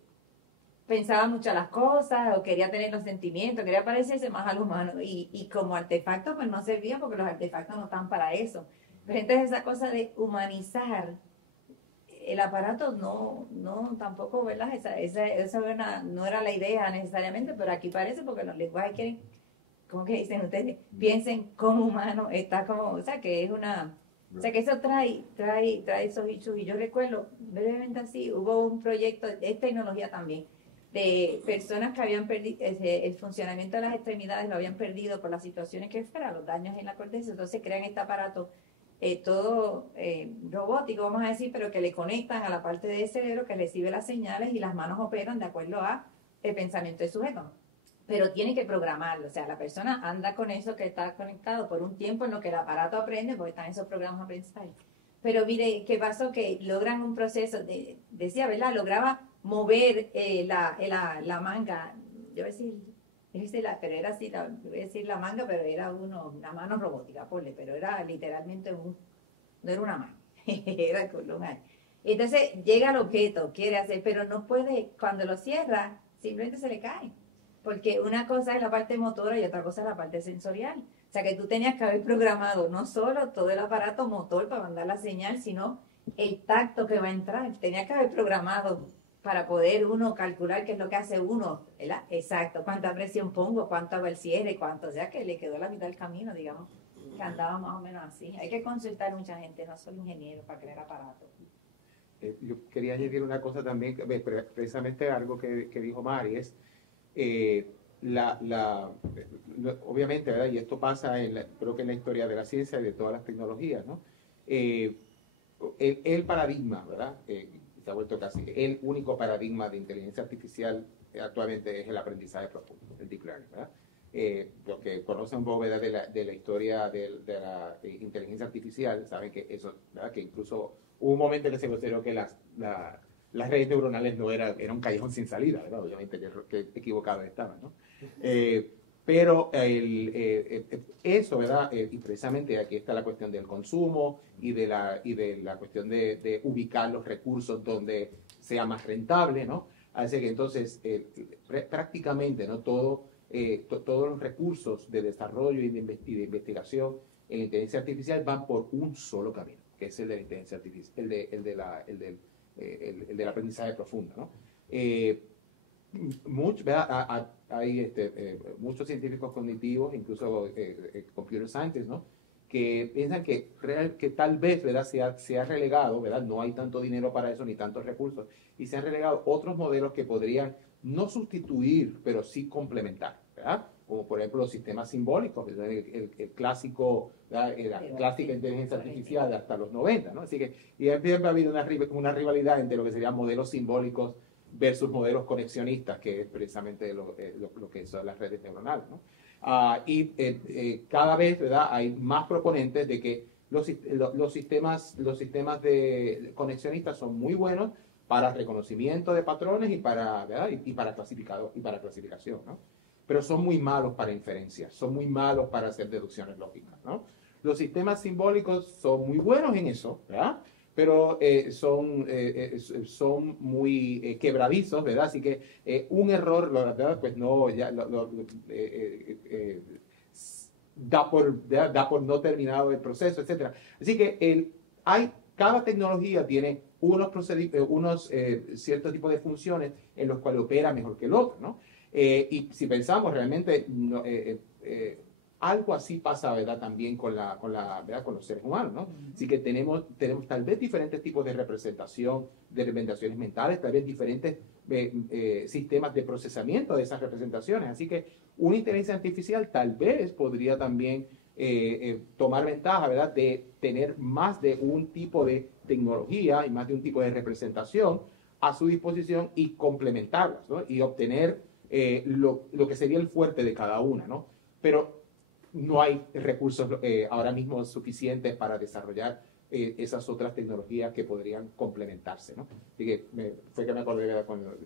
pensaba mucho las cosas, o quería tener los sentimientos, quería parecerse más al humano, y como artefacto pues no servía porque los artefactos no están para eso. Pero entonces esa cosa de humanizar el aparato no tampoco, ¿verdad? Esa no era la idea necesariamente, pero aquí parece porque los lenguajes quieren, ¿cómo que dicen ustedes? Piensen como humano, está como, o sea, que es una, o sea, que eso trae esos issues. Y yo recuerdo, brevemente así, hubo un proyecto, es tecnología también, de personas que habían perdido, el funcionamiento de las extremidades lo habían perdido por las situaciones que fueran, los daños en la corteza, entonces crean este aparato todo robótico, vamos a decir, pero que le conectan a la parte del cerebro que recibe las señales y las manos operan de acuerdo a el pensamiento del sujeto. Pero tiene que programarlo, o sea, la persona anda con eso que está conectado por un tiempo en lo que el aparato aprende, porque están esos programas aprendizaje. Pero mire, ¿qué pasó? Que logran un proceso, decía, ¿verdad? Lograba mover la manga, yo voy a decir, pero era así, voy a decir la manga, pero era una mano robótica, ponle, pero era literalmente no era una mano, era con un aire. Entonces llega el objeto, quiere hacer, pero no puede, cuando lo cierra, simplemente se le cae. Porque una cosa es la parte motora y otra cosa es la parte sensorial. O sea que tú tenías que haber programado no solo todo el aparato motor para mandar la señal, sino el tacto que va a entrar. Tenías que haber programado para poder uno calcular qué es lo que hace uno, ¿verdad? Exacto, cuánta presión pongo, cuánto va el cierre, cuánto, o sea que le quedó la mitad del camino, digamos, que andaba más o menos así. Hay que consultar mucha gente, no solo ingenieros, para crear aparatos. Yo quería añadir una cosa también, precisamente algo que dijo Mari, es obviamente, ¿verdad? Y esto pasa creo que en la historia de la ciencia y de todas las tecnologías, ¿no? El paradigma, ¿verdad? Se ha vuelto casi el único paradigma de inteligencia artificial actualmente es el aprendizaje profundo, el deep learning, ¿verdad? Los que conocen un poco, ¿verdad? de la historia de la inteligencia artificial saben que eso, ¿verdad? Que incluso hubo un momento en que se consideró que las redes neuronales no era un callejón sin salida, ¿verdad? Obviamente que equivocados estaban, ¿no? Pero eso, ¿verdad? Y precisamente aquí está la cuestión del consumo y de la cuestión de ubicar los recursos donde sea más rentable, ¿no? Así que entonces prácticamente, ¿no? Todos los recursos de desarrollo y de investigación en inteligencia artificial van por un solo camino, que es el de la inteligencia artificial, el del aprendizaje profundo, ¿no? Hay muchos científicos cognitivos, incluso computer scientists, ¿no? Que piensan que tal vez, ¿verdad? se ha relegado, ¿verdad? No hay tanto dinero para eso ni tantos recursos, y se han relegado otros modelos que podrían no sustituir, pero sí complementar, ¿verdad? Como por ejemplo los sistemas simbólicos, el clásico, la clásica inteligencia artificial de hasta los 90, ¿no? Así que y siempre ha habido una rivalidad entre lo que serían modelos simbólicos versus modelos conexionistas, que es precisamente lo que son las redes neuronales, ¿no? Cada vez, ¿verdad? Hay más proponentes de que los sistemas de conexionistas son muy buenos para reconocimiento de patrones y para clasificación, ¿no? Pero son muy malos para inferencias, son muy malos para hacer deducciones lógicas, ¿no? Los sistemas simbólicos son muy buenos en eso, ¿verdad? Pero son muy quebradizos, ¿verdad? Así que un error, ¿verdad? Pues no, da por no terminado el proceso, etc. Así que cada tecnología tiene unos ciertos tipos de funciones en los cuales opera mejor que el otro, ¿no? Y si pensamos realmente, algo así pasa, ¿verdad? También ¿verdad? Con los seres humanos, ¿no? Así que tenemos tal vez diferentes tipos de representación, de representaciones mentales, tal vez diferentes sistemas de procesamiento de esas representaciones. Así que una inteligencia artificial tal vez podría también tomar ventaja, ¿verdad? De tener más de un tipo de tecnología y más de un tipo de representación a su disposición y complementarlas, ¿no? Y obtener lo que sería el fuerte de cada una, ¿no? Pero no hay recursos ahora mismo suficientes para desarrollar esas otras tecnologías que podrían complementarse, ¿no? Así que fue que me acordé cuando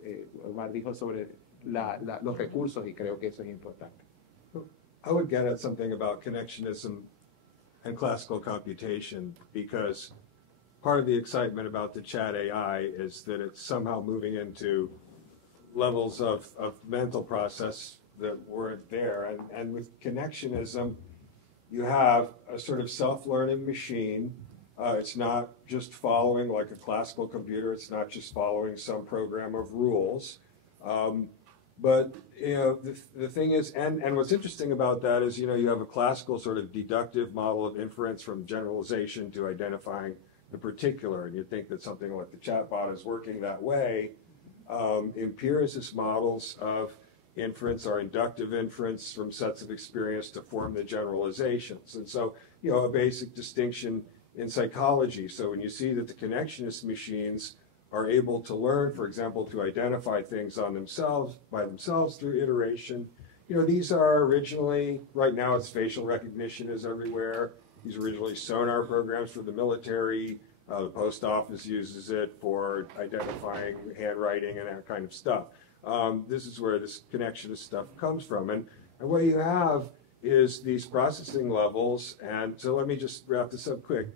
Omar dijo sobre los recursos, y creo que eso es importante. I would get at something about connectionism and classical computation, because part of the excitement about the chat AI is that it's somehow moving into levels of mental process that weren't there. And with connectionism, you have a sort of self-learning machine. It's not just following like a classical computer. It's not just following some program of rules. But the thing is, and what's interesting about that is, you have a classical sort of deductive model of inference from generalization to identifying the particular, and you think that something like the chatbot is working that way. Empiricist models of inference are inductive inference from sets of experience to form the generalizations. And so, a basic distinction in psychology. So when you see that the connectionist machines are able to learn, for example, to identify things by themselves through iteration, these are originally, right now it's facial recognition is everywhere. These are originally sonar programs for the military. The post office uses it for identifying handwriting and that kind of stuff. This is where this connectionist stuff comes from. And what you have is these processing levels. And so let me just wrap this up quick.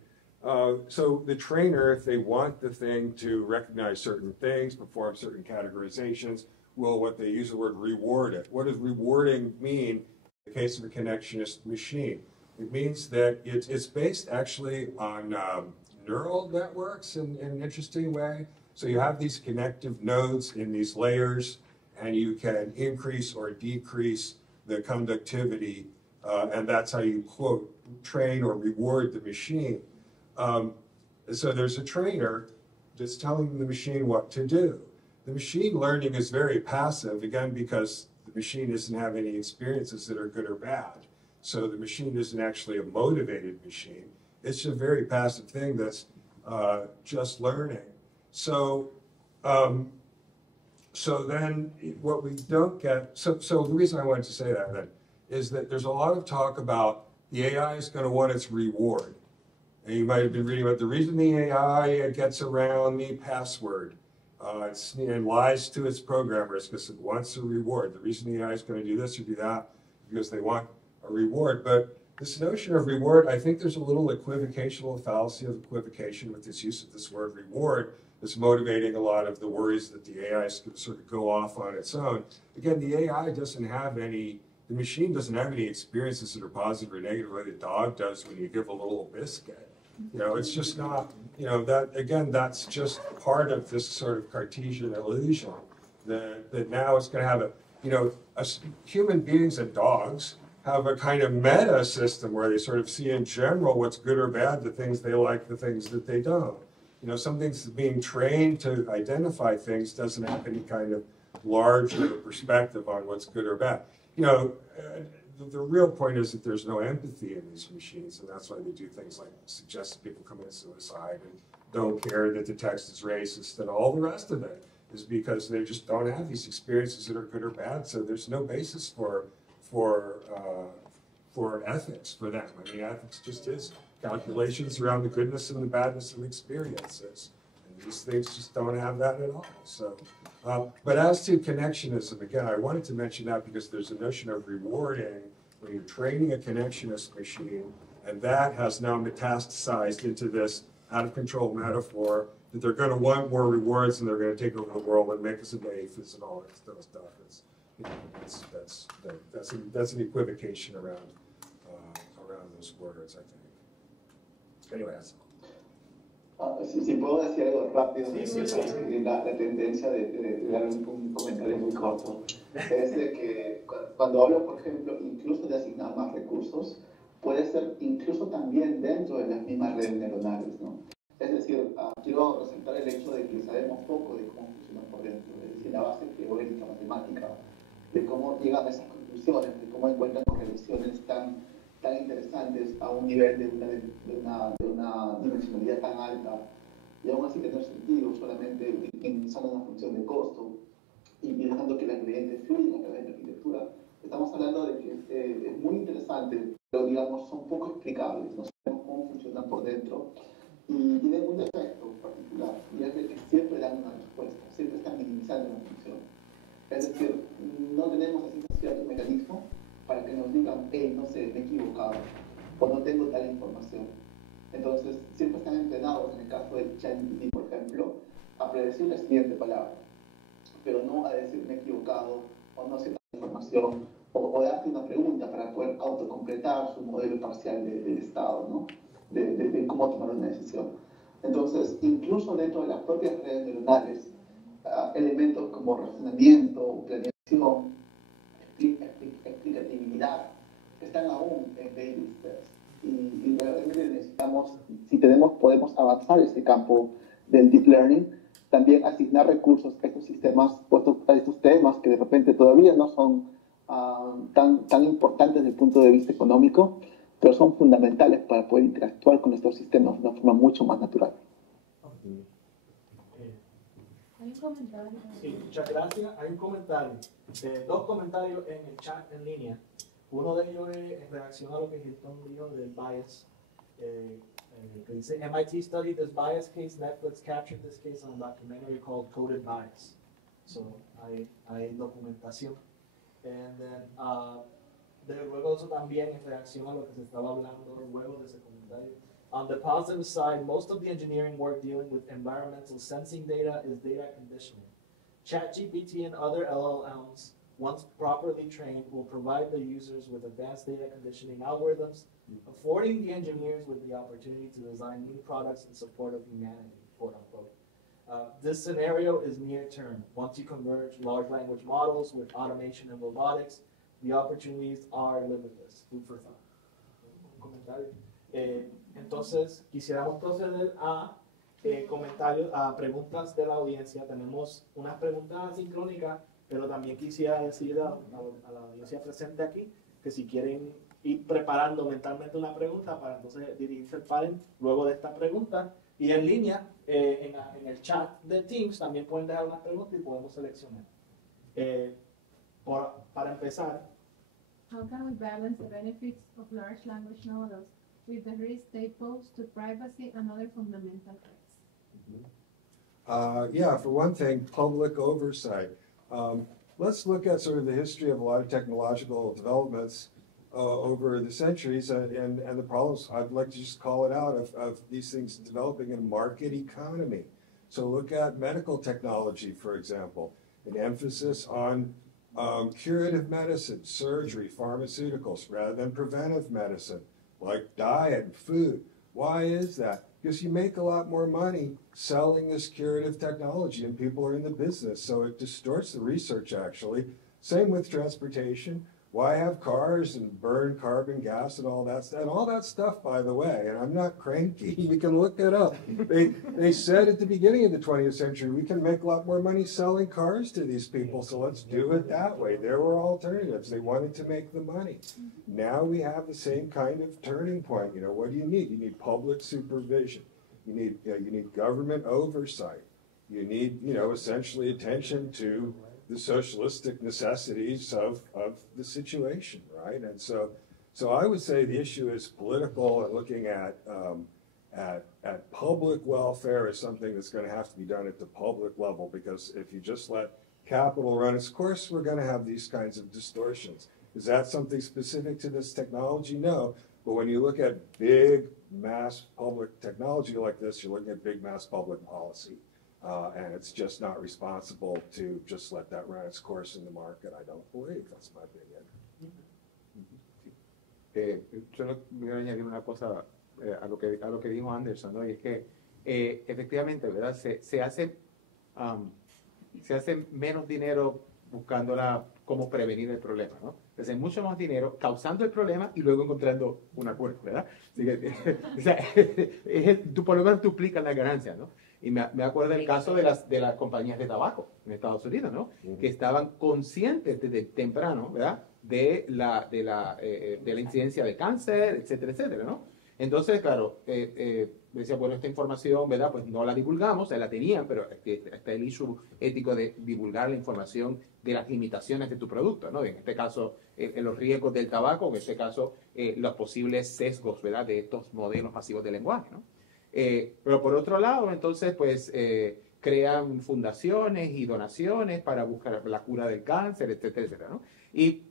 So the trainer, if they want the thing to recognize certain things, perform certain categorizations, will, what they use the word reward it. What does rewarding mean in the case of a connectionist machine? It means that it's based actually on neural networks in an interesting way. So you have these connective nodes in these layers, and you can increase or decrease the conductivity, and that's how you, quote, train or reward the machine. So there's a trainer that's telling the machine what to do. The machine learning is very passive, again, because the machine doesn't have any experiences that are good or bad. So the machine isn't actually a motivated machine. It's a very passive thing that's just learning. So, so then what we don't get, so the reason I wanted to say that then is that there's a lot of talk about the AI is going to want its reward. And you might have been reading about the reason the AI gets around the password. It lies to its programmers because it wants a reward. The reason the AI is going to do this or do that because they want a reward. But this notion of reward, I think there's a little equivocational fallacy of equivocation with this use of this word reward that's motivating a lot of the worries that the AI is going to sort of go off on its own. Again, the AI doesn't have any, the machine doesn't have any experiences that are positive or negative like the dog does when you give a little biscuit. You know, it's just not, you know, that, again, that's just part of this sort of Cartesian illusion that now it's going to have a, you know, human beings and dogs have a kind of meta system where they sort of see in general what's good or bad, the things they like, the things that they don't. You know, something's being trained to identify things doesn't have any kind of larger perspective on what's good or bad. You know, the real point is that there's no empathy in these machines, and that's why they do things like suggest that people commit suicide and don't care that the text is racist and all the rest of it is because they just don't have these experiences that are good or bad, so there's no basis for ethics for them. I mean, ethics just is calculations around the goodness and the badness of experiences. And these things just don't have that at all. So, but as to connectionism, again, I wanted to mention that because there's a notion of rewarding when you're training a connectionist machine, and that has now metastasized into this out-of-control metaphor that they're going to want more rewards and they're going to take over the world and make us into aphids and all that stuff. It's, you know, that's an equivocation around those words, I think. Anyway, that's all. Si puedo decir algo rápido, Sí. La tendencia de dar un comentario muy corto es de que cuando hablo, por ejemplo, incluso de asignar más recursos, puede ser incluso también dentro de las mismas redes neuronales, ¿no? Es decir, quiero resaltar el hecho de que sabemos poco de cómo funcionan por dentro, es decir, la base teórica, matemática, de cómo llegan a esas conclusiones, de cómo encuentran correlaciones tan interesantes a un nivel de una dimensionalidad tan alta y aún así tener sentido solamente utilizando una función de costo y dejando que la ingredientes fluyan a través de la arquitectura. Estamos hablando de que es muy interesante, pero digamos son poco explicables, no sabemos cómo funcionan por dentro y tienen un defecto particular y es de que siempre dan una respuesta, siempre están minimizando una función. Es decir, no tenemos así cierto mecanismo para que nos digan, hey, no sé, me he equivocado, o no tengo tal información. Entonces, siempre están entrenados, en el caso de ChatGPT, por ejemplo, a predecir la siguiente palabra, pero no a decir me he equivocado, o no sé tal información, o darte una pregunta para poder autocompletar su modelo parcial del estado, ¿no? De cómo tomar una decisión. Entonces, incluso dentro de las propias redes neuronales, elementos como razonamiento, planeación, explicatividad, están aún en baby steps. Y realmente necesitamos, si podemos avanzar ese campo del deep learning, también asignar recursos a estos sistemas, a estos temas que de repente todavía no son tan importantes desde el punto de vista económico, pero son fundamentales para poder interactuar con estos sistemas de una forma mucho más natural. Hay un comentario. Sí, muchas gracias. Hay un comentario, dos comentarios en el chat en línea. Uno de ellos es en reacción a lo que Hilton dijo del bias. Que dice, MIT studied this bias case, Netflix captured this case on a documentary called Coded Bias. So, hay documentación. And then, luego eso también en reacción a lo que se estaba hablando luego de ese comentario. On the positive side, most of the engineering work dealing with environmental sensing data is data conditioning. ChatGPT and other LLMs, once properly trained, will provide the users with advanced data conditioning algorithms, affording the engineers with the opportunity to design new products in support of humanity, quote unquote. This scenario is near term. Once you converge large language models with automation and robotics, the opportunities are limitless. Food for thought. Un comentario. Entonces, quisiéramos proceder a comentarios, a preguntas de la audiencia. Tenemos unas preguntas asincrónicas, pero también quisiera decir a la audiencia presente aquí que si quieren ir preparando mentalmente una pregunta para entonces dirigirse al panel luego de esta pregunta. Y en línea, en el chat de Teams también pueden dejar unas preguntas y podemos seleccionar. Para empezar, How can we balance the benefits of large language models with the risks they pose to privacy and other fundamental rights? Yeah, for one thing, public oversight. Let's look at sort of the history of a lot of technological developments over the centuries and the problems. I'd like to just call it out of these things developing in a market economy. So look at medical technology, for example, an emphasis on curative medicine, surgery, pharmaceuticals, rather than preventive medicine, like diet and food. Why is that? Because you make a lot more money selling this curative technology and people are in the business. So it distorts the research, actually. Same with transportation. Why have cars and burn carbon gas and all that stuff? And all that stuff, by the way, and I'm not cranky, you can look it up. They said at the beginning of the 20th century, we can make a lot more money selling cars to these people, so let's do it that way. There were alternatives. They wanted to make the money. Now we have the same kind of turning point. You know, what do you need? You need public supervision. You need government oversight. You need, essentially attention to the socialistic necessities of the situation, right? And so I would say the issue is political, and looking at public welfare is something that's going to have to be done at the public level, because if you just let capital run its course, we're going to have these kinds of distortions. Is that something specific to this technology? No. But when you look at big mass public technology like this, you're looking at big mass public policy. And it's just not responsible to just let that run its course in the market, I don't believe. That's my opinion. Yo quiero añadir una cosa a lo que dijo Anderson, ¿no? Y es que efectivamente, ¿verdad? Se hace menos dinero buscando cómo prevenir el problema, ¿no? Se hace mucho más dinero causando el problema y luego encontrando una cura, ¿verdad? Así que, o sea, tú por lo menos duplicas las ganancias, ¿no? Y me acuerdo del caso de las compañías de tabaco en Estados Unidos, ¿no? Que estaban conscientes desde temprano, ¿verdad? De la incidencia de cáncer, etcétera, etcétera, ¿no? Entonces, claro, decía, bueno, esta información, ¿verdad? Pues no la divulgamos, la tenían, pero está el issue ético de divulgar la información de las limitaciones de tu producto, ¿no? En este caso, los riesgos del tabaco, en este caso, los posibles sesgos, ¿verdad? De estos modelos masivos de lenguaje, ¿no? Pero por otro lado, entonces, pues, crean fundaciones y donaciones para buscar la cura del cáncer, etcétera, etcétera, ¿no? Y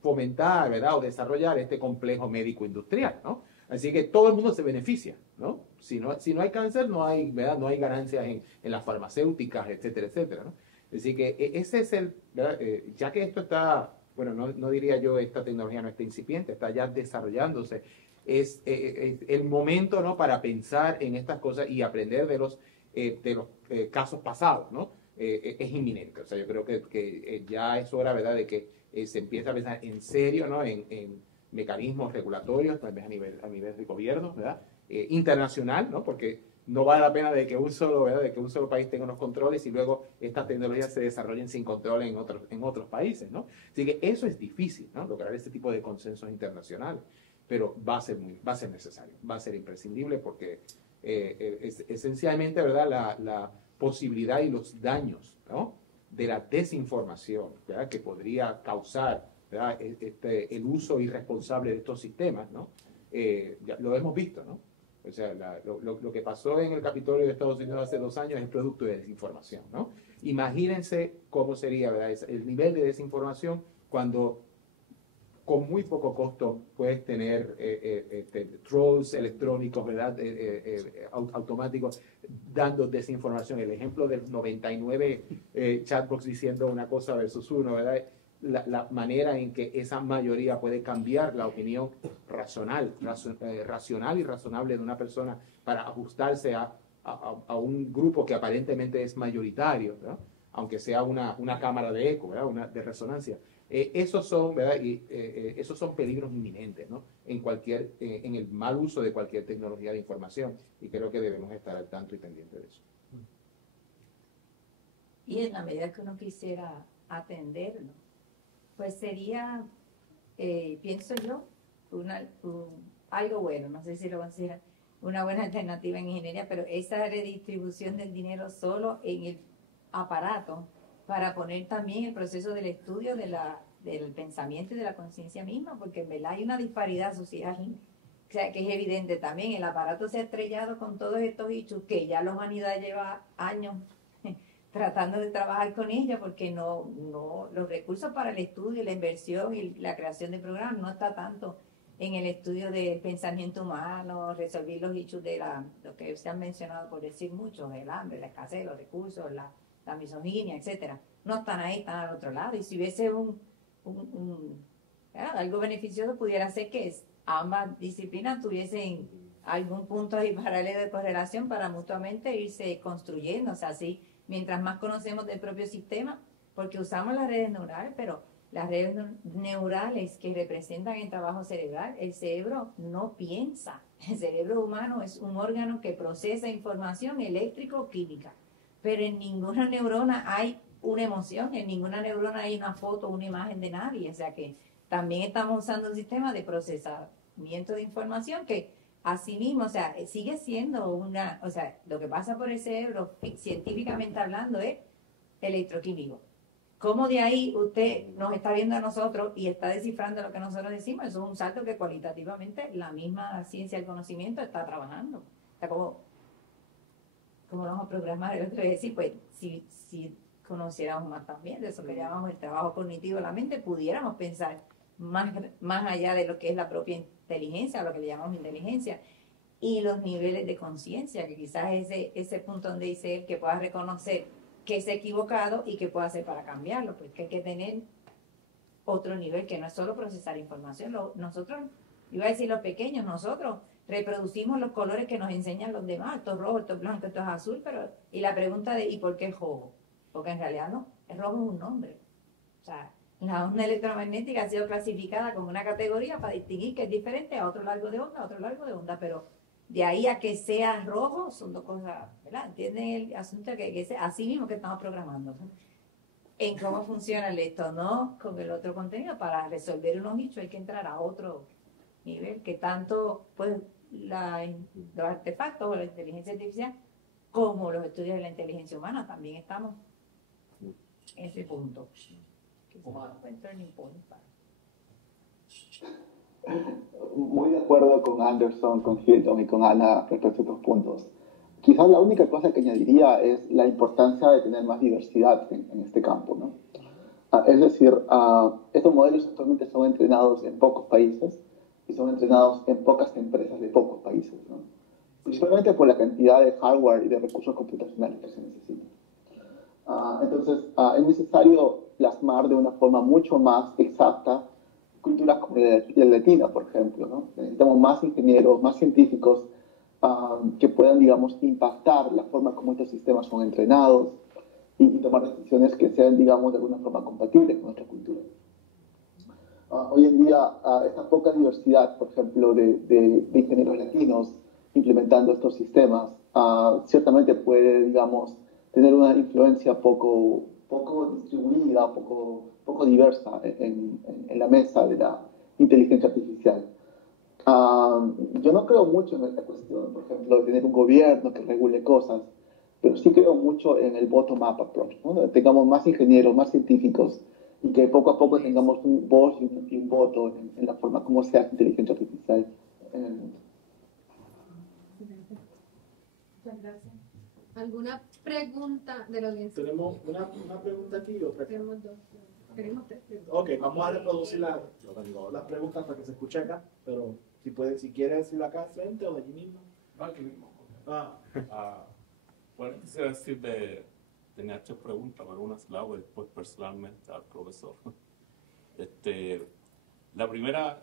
fomentar, ¿verdad? O desarrollar este complejo médico-industrial, ¿no? Así que todo el mundo se beneficia, ¿no? Si no hay cáncer, no hay, ¿verdad? No hay ganancias en las farmacéuticas, etcétera, etcétera, ¿no? Así que ese es ¿verdad? Ya que esto está, bueno, no diría yo, esta tecnología no está incipiente, está ya desarrollándose, es el momento, ¿no? Para pensar en estas cosas y aprender de los casos pasados, ¿no? Es inminente. O sea, yo creo que ya es hora, ¿verdad?, de que se empiece a pensar en serio, ¿no? En mecanismos regulatorios, tal vez a nivel de gobierno, ¿verdad? Internacional, ¿no? Porque no vale la pena de que un solo país tenga unos controles y luego estas tecnologías se desarrollen sin control en otros países, ¿no? Así que eso es difícil, ¿no? Lograr este tipo de consensos internacionales, pero va a ser necesario, va a ser imprescindible, porque es esencialmente, ¿verdad?, la posibilidad y los daños, ¿no?, de la desinformación, ¿verdad?, que podría causar, ¿verdad?, el uso irresponsable de estos sistemas, ¿no? Ya lo hemos visto, ¿no? O sea, lo que pasó en el Capitolio de Estados Unidos hace 2 años es producto de desinformación, ¿no? Imagínense cómo sería, ¿verdad? El nivel de desinformación cuando con muy poco costo puedes tener trolls electrónicos, ¿verdad? Automáticos dando desinformación. El ejemplo del 99 chatbots diciendo una cosa versus uno, ¿verdad? La manera en que esa mayoría puede cambiar la opinión racional y razonable de una persona para ajustarse a un grupo que aparentemente es mayoritario, ¿verdad? Aunque sea una cámara de eco, ¿verdad? De resonancia. Esos son, ¿verdad? Esos son peligros inminentes, ¿no? En el mal uso de cualquier tecnología de información, y creo que debemos estar al tanto y pendiente de eso. Y en la medida que uno quisiera atenderlo, pues sería, pienso yo, algo bueno, no sé si lo consideran una buena alternativa en ingeniería, pero esa redistribución del dinero solo en el aparato para poner también el proceso del estudio del pensamiento y de la conciencia misma, porque en verdad hay una disparidad social, o sea, que es evidente también. El aparato se ha estrellado con todos estos hechos que ya la humanidad lleva años tratando de trabajar con ellos, porque los recursos para el estudio, la inversión y la creación de programas no está tanto en el estudio del pensamiento humano, resolver los hechos de lo que se han mencionado por decir muchos, el hambre, la escasez, los recursos, la misoginia, etcétera. No están ahí, están al otro lado. Y si hubiese algo beneficioso, pudiera ser que ambas disciplinas tuviesen algún punto ahí paralelo de correlación para mutuamente irse construyendo. O sea, así, mientras más conocemos del propio sistema, porque usamos las redes neurales, pero las redes neurales que representan el trabajo cerebral, el cerebro no piensa. El cerebro humano es un órgano que procesa información eléctrico-química, pero en ninguna neurona hay una emoción, en ninguna neurona hay una foto, una imagen de nadie. O sea que también estamos usando un sistema de procesamiento de información que asimismo, o sea, sigue siendo o sea, lo que pasa por el cerebro, científicamente hablando, es electroquímico. ¿Cómo de ahí usted nos está viendo a nosotros y está descifrando lo que nosotros decimos? Eso es un salto que cualitativamente la misma ciencia del conocimiento está trabajando. O sea, como lo vamos a programar, el otro es decir, pues, si conociéramos más también de eso que llamamos el trabajo cognitivo de la mente, pudiéramos pensar más allá de lo que es la propia inteligencia, lo que le llamamos inteligencia, y los niveles de conciencia, que quizás ese punto donde dice él que pueda reconocer que es equivocado y que pueda hacer para cambiarlo, porque hay que tener otro nivel que no es solo procesar información. Nosotros, iba a decir los pequeños, nosotros reproducimos los colores que nos enseñan los demás, esto es rojo, esto es blanco, esto es azul, y la pregunta de ¿y por qué es rojo? Porque en realidad no, el rojo es un nombre. O sea, la onda electromagnética ha sido clasificada como una categoría para distinguir que es diferente a otro largo de onda, pero de ahí a que sea rojo son dos cosas, ¿verdad? ¿Entienden el asunto? Que es así mismo que estamos programando, ¿no? En cómo funciona esto, ¿no? Con el otro contenido, para resolver unos hechos hay que entrar a otro nivel, que tanto pues los artefactos o la inteligencia artificial como los estudios de la inteligencia humana también estamos en ese punto. Muy de acuerdo con Anderson, con Hilton y con Ana respecto a estos puntos. Quizás la única cosa que añadiría es la importancia de tener más diversidad en este campo, ¿no? Es decir, estos modelos actualmente son entrenados en pocos países y son entrenados en pocas empresas de pocos países, ¿no? Principalmente por la cantidad de hardware y de recursos computacionales que se necesitan. Entonces, es necesario plasmar de una forma mucho más exacta culturas como la latina, por ejemplo, ¿no? Necesitamos más ingenieros, más científicos que puedan, digamos, impactar la forma como estos sistemas son entrenados y tomar decisiones que sean, digamos, de alguna forma compatibles con nuestra cultura. Hoy en día, esta poca diversidad, por ejemplo, de ingenieros latinos implementando estos sistemas, ciertamente puede, digamos, tener una influencia poco distribuida, poco diversa en la mesa de la inteligencia artificial. Yo no creo mucho en esta cuestión, por ejemplo, de tener un gobierno que regule cosas, pero sí creo mucho en el bottom-up approach, ¿no? Donde tengamos más ingenieros, más científicos, y que poco a poco tengamos un voz y un voto en la forma como se hace inteligencia artificial en el mundo. Muchas gracias. ¿Alguna pregunta de la audiencia? Tenemos una pregunta aquí y otra acá. Tenemos dos. Tenemos tres preguntas. Ok, vamos a reproducir las preguntas para que se escuche acá, pero si quieres decirlo acá al frente o de allí mismo. Aquí mismo. Ah, Bueno, quisiera decir tenía 3 preguntas, pero una se la hago después personalmente al profesor. La primera,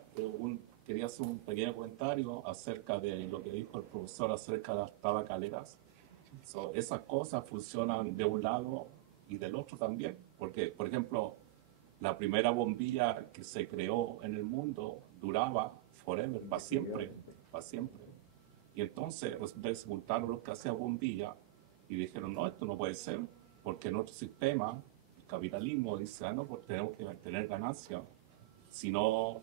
quería hacer un pequeño comentario acerca de lo que dijo el profesor acerca de las tabacaleras. Esas cosas funcionan de un lado y del otro también, porque, por ejemplo, la primera bombilla que se creó en el mundo duraba forever, para siempre, para siempre. Y entonces resulta que se juntaron los que hacían bombilla y dijeron, no, esto no puede ser, porque nuestro sistema, el capitalismo, dice, no, pues tenemos que tener ganancias, si no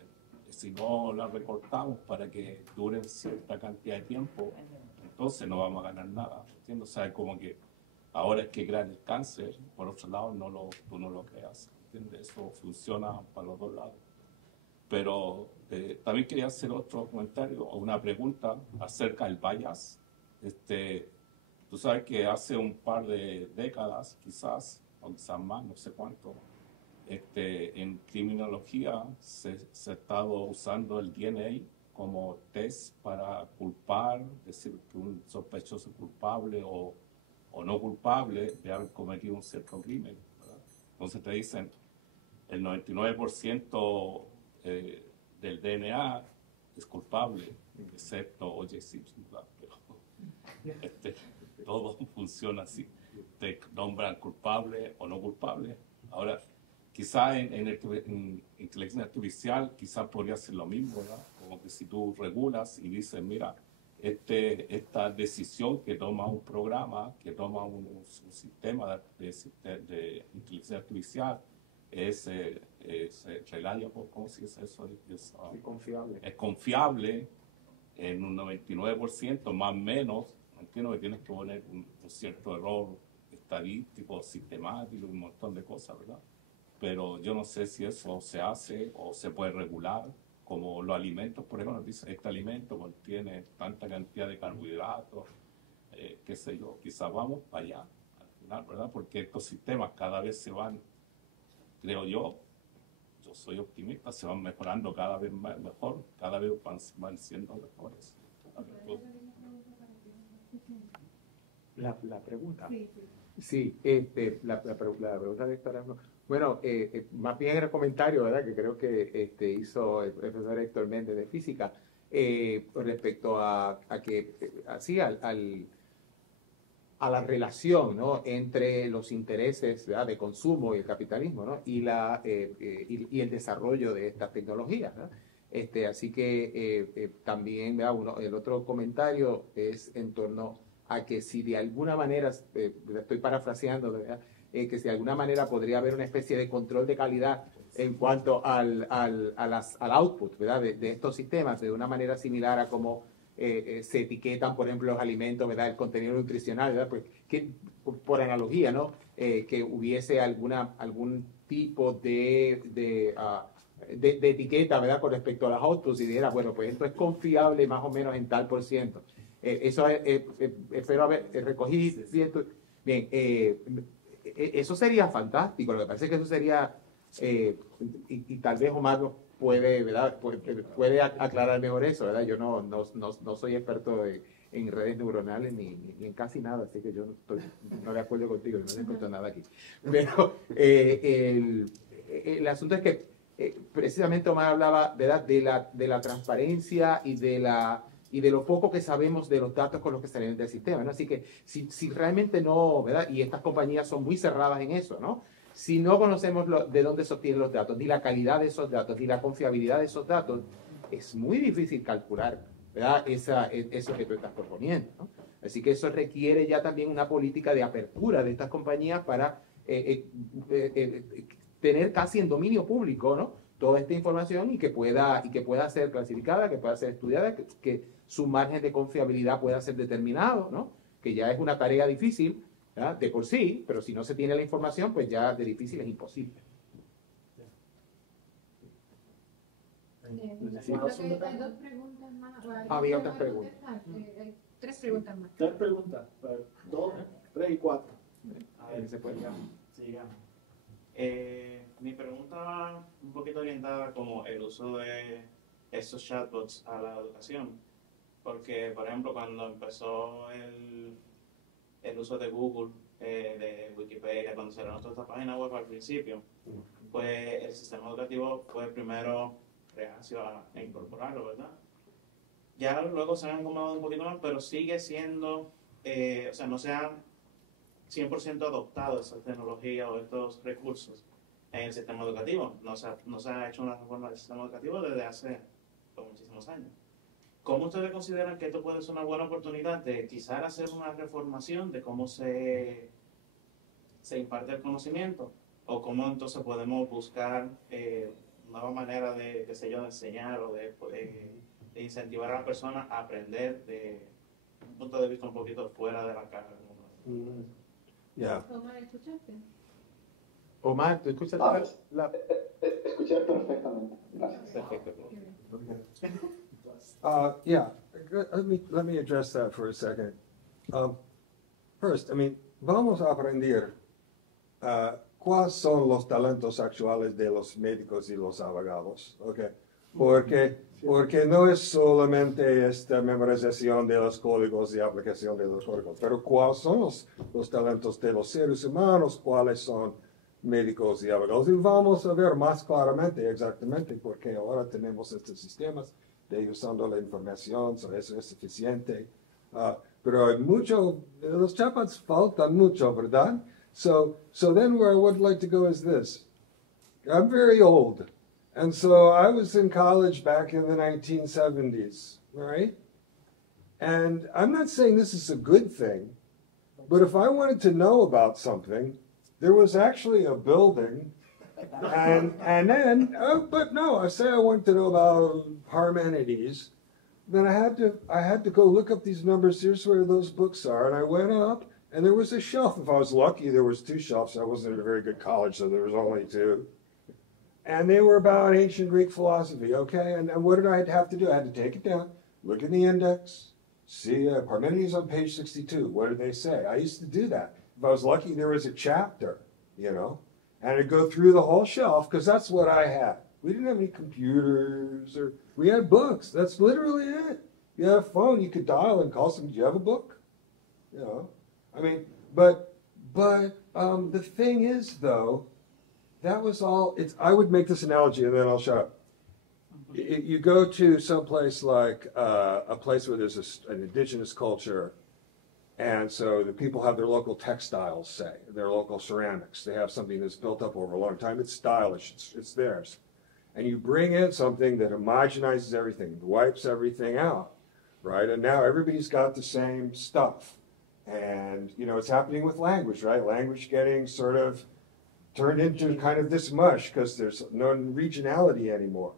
la recortamos para que dure cierta cantidad de tiempo, entonces no vamos a ganar nada, ¿entiendes? O sea, como que ahora es que crean el cáncer, por otro lado tú no lo creas, ¿entiendes? Eso funciona para los dos lados. Pero también quería hacer otro comentario o una pregunta acerca del bias. Tú sabes que hace un par de décadas, quizás, o quizás más, no sé cuánto, en criminología se ha estado usando el DNA como test para culpar, decir que un sospechoso es culpable o no culpable de haber cometido un cierto crimen, ¿verdad? Entonces te dicen, el 99% del DNA es culpable, excepto O.J. Simpson, ¿verdad? Pero todo funciona así. Te nombran culpable o no culpable. Ahora, quizá en inteligencia artificial, quizá podría ser lo mismo, ¿verdad? Como que si tú regulas y dices, mira, esta decisión que toma un programa, que toma un sistema de inteligencia artificial, es reliable, ¿cómo se dice eso? Confiable. Es confiable en un 99%, más o menos. Entiendo que tienes que poner un cierto error estadístico, sistemático, un montón de cosas, ¿verdad? Pero yo no sé si eso se hace o se puede regular, como los alimentos, por ejemplo, dice, este alimento contiene tanta cantidad de carbohidratos, qué sé yo, quizás vamos para allá, al final, ¿verdad? Porque estos sistemas cada vez se van, creo yo soy optimista, se van mejorando cada vez mejor, cada vez van siendo mejores. La pregunta. Sí. Sí, la pregunta de Héctor, bueno, más bien era el comentario, ¿verdad? Que creo que hizo el profesor Héctor Méndez de física respecto a que así a la relación, ¿no? Entre los intereses, ¿verdad? De consumo y el capitalismo, ¿no? Y el desarrollo de estas tecnologías, ¿no? Así que también, ¿verdad? El otro comentario es en torno a que si de alguna manera, estoy parafraseando, ¿verdad? Que si de alguna manera podría haber una especie de control de calidad en cuanto al output, ¿verdad? De estos sistemas, de una manera similar a cómo se etiquetan, por ejemplo, los alimentos, ¿verdad? El contenido nutricional, ¿verdad? Pues que, por analogía, ¿no? Que hubiese algún tipo de etiqueta, ¿verdad? Con respecto a los outputs y dijera, bueno, pues esto es confiable más o menos en tal por ciento. Eso espero haber recogido. Bien, eso sería fantástico. Lo que pasa es que eso sería, y tal vez Omar nos puede, ¿verdad? Puede aclarar mejor eso, ¿verdad? Yo no soy experto en redes neuronales ni en casi nada, así que yo no estoy de acuerdo contigo, no encuentro nada aquí. Pero el asunto es que precisamente Omar hablaba, ¿verdad? de la transparencia y de lo poco que sabemos de los datos con los que salen del sistema, ¿no? Así que si realmente no, ¿verdad? Y estas compañías son muy cerradas en eso, ¿no? Si no conocemos de dónde se obtienen los datos, ni la calidad de esos datos, ni la confiabilidad de esos datos, es muy difícil calcular, ¿verdad? Eso que tú estás proponiendo, ¿no? Así que eso requiere ya también una política de apertura de estas compañías para tener casi en dominio público, ¿no? Toda esta información y que pueda ser clasificada, que pueda ser estudiada, que su margen de confiabilidad pueda ser determinado, ¿no? Que ya es una tarea difícil, ¿verdad? De por sí, pero si no se tiene la información, pues ya de difícil es imposible. Hay dos preguntas más. Había otras preguntas. Hay tres preguntas más. Tres preguntas. Dos 3 y 4. A ver, Se puede. sigamos. Mi pregunta va un poquito orientada como el uso de estos chatbots a la educación. Porque, por ejemplo, cuando empezó el uso de Google, de Wikipedia, cuando se lanzó esta página web al principio, pues el sistema educativo fue primero reacio a incorporarlo, ¿verdad? Ya luego se han acomodado un poquito más, pero sigue siendo, o sea, no se han 100% adoptado esa tecnología o estos recursos en el sistema educativo. No se ha hecho una reforma del sistema educativo desde hace muchísimos años. ¿Cómo ustedes consideran que esto puede ser una buena oportunidad de quizás hacer una reformación de cómo se imparte el conocimiento? ¿O cómo entonces podemos buscar nuevas maneras de, qué sé yo, de enseñar o de incentivar a la persona a aprender de un punto de vista un poquito fuera de la carga? Yeah. Omar, ¿escuchaste? Omar, ¿tú escuchas la... Escuché perfectamente. Gracias. Perfecto. Yeah, let me address that for a second. First, I mean, vamos a aprender cuáles son los talentos actuales de los médicos y los abogados, ¿ok? Porque no es solamente esta memorización de los códigos y aplicación de los códigos, pero cuáles son los talentos de los seres humanos, cuáles son médicos y abogados. Y vamos a ver más claramente exactamente por qué ahora tenemos estos sistemas de usando la información, so eso es eficiente. Pero hay mucho, los chatbots faltan mucho, ¿verdad? So then where I would like to go is this. I'm very old. And so I was in college back in the 1970s, right? And I'm not saying this is a good thing, but if I wanted to know about something, there was actually a building, and then, but no, I say I wanted to know about Parmenides, then I had to go look up these numbers, here's where those books are, and I went up, and there was a shelf. If I was lucky, there was 2 shelves. I wasn't at a very good college, so there was only 2. And they were about ancient Greek philosophy, okay? And what did I have to do? I had to take it down, look in the index, see Parmenides on page 62. What did they say? I used to do that. If I was lucky, there was a chapter, you know? And I'd go through the whole shelf, because that's what I had. We didn't have any computers, or we had books. That's literally it. You had a phone, you could dial and call someone, do you have a book? You know? I mean, but the thing is, though, that was all, I would make this analogy and then I'll shut up. You go to some place like a place where there's an indigenous culture, and so the people have their local textiles, say, their local ceramics. They have something that's built up over a long time. It's stylish, it's theirs. And you bring in something that homogenizes everything, wipes everything out, right? And now everybody's got the same stuff. And, you know, it's happening with language, right? Language getting sort of turned into kind of this mush because there's no regionality anymore.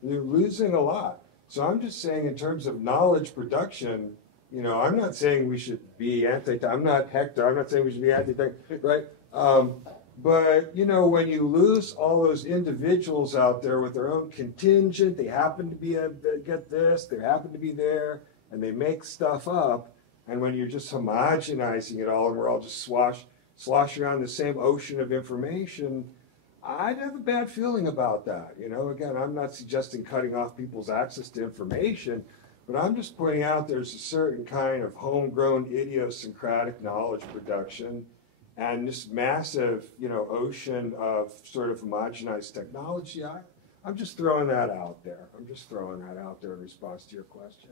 And they're losing a lot. So I'm just saying in terms of knowledge production, you know, I'm not saying we should be I'm not Hector, I'm not saying we should be right? But, you know, when you lose all those individuals out there with their own contingent, they happen to be get this, they happen to be there, and they make stuff up, and when you're just homogenizing it all and we're all just sloshing around the same ocean of information, I'd have a bad feeling about that. You know, again, I'm not suggesting cutting off people's access to information, but I'm just pointing out there's a certain kind of homegrown idiosyncratic knowledge production and this massive, you know, ocean of sort of homogenized technology. I'm just throwing that out there. I'm just throwing that out there in response to your question.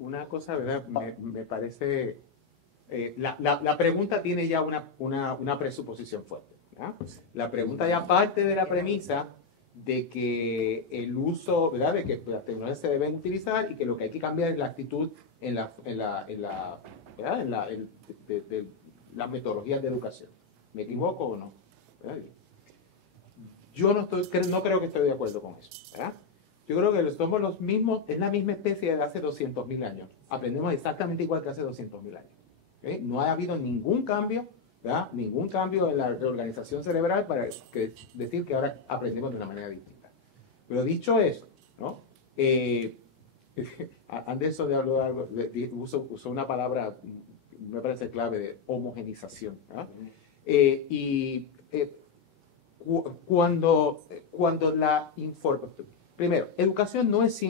Una cosa, ¿verdad? Me parece... la pregunta tiene ya una presuposición fuerte, ¿verdad? La pregunta ya parte de la premisa de que el uso, ¿verdad? De que las tecnologías se deben utilizar y que lo que hay que cambiar es la actitud en las metodologías de educación. ¿Me equivoco o no? ¿Verdad? Yo no creo que estoy de acuerdo con eso, ¿verdad? Yo creo que somos los mismos, es la misma especie de hace 200.000 años. Aprendemos exactamente igual que hace 200.000 años. ¿Okay? No ha habido ningún cambio, ¿verdad? Ningún cambio en la reorganización cerebral para decir que ahora aprendemos de una manera distinta. Pero dicho eso, ¿no? Anderson habló de algo, usó una palabra me parece clave de homogenización. Cuando la información... Primero, educación no es...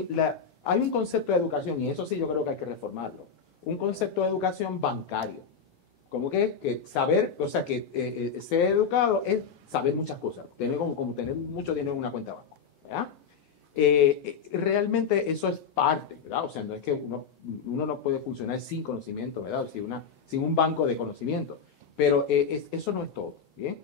Hay un concepto de educación, y eso sí yo creo que hay que reformarlo. Un concepto de educación bancario. Como que saber, o sea, que ser educado es saber muchas cosas. Tener como tener mucho dinero en una cuenta de banco. ¿Verdad? Realmente eso es parte, ¿verdad? O sea, no es que uno no puede funcionar sin conocimiento, ¿verdad? Sin un banco de conocimiento. Pero eso no es todo, ¿bien?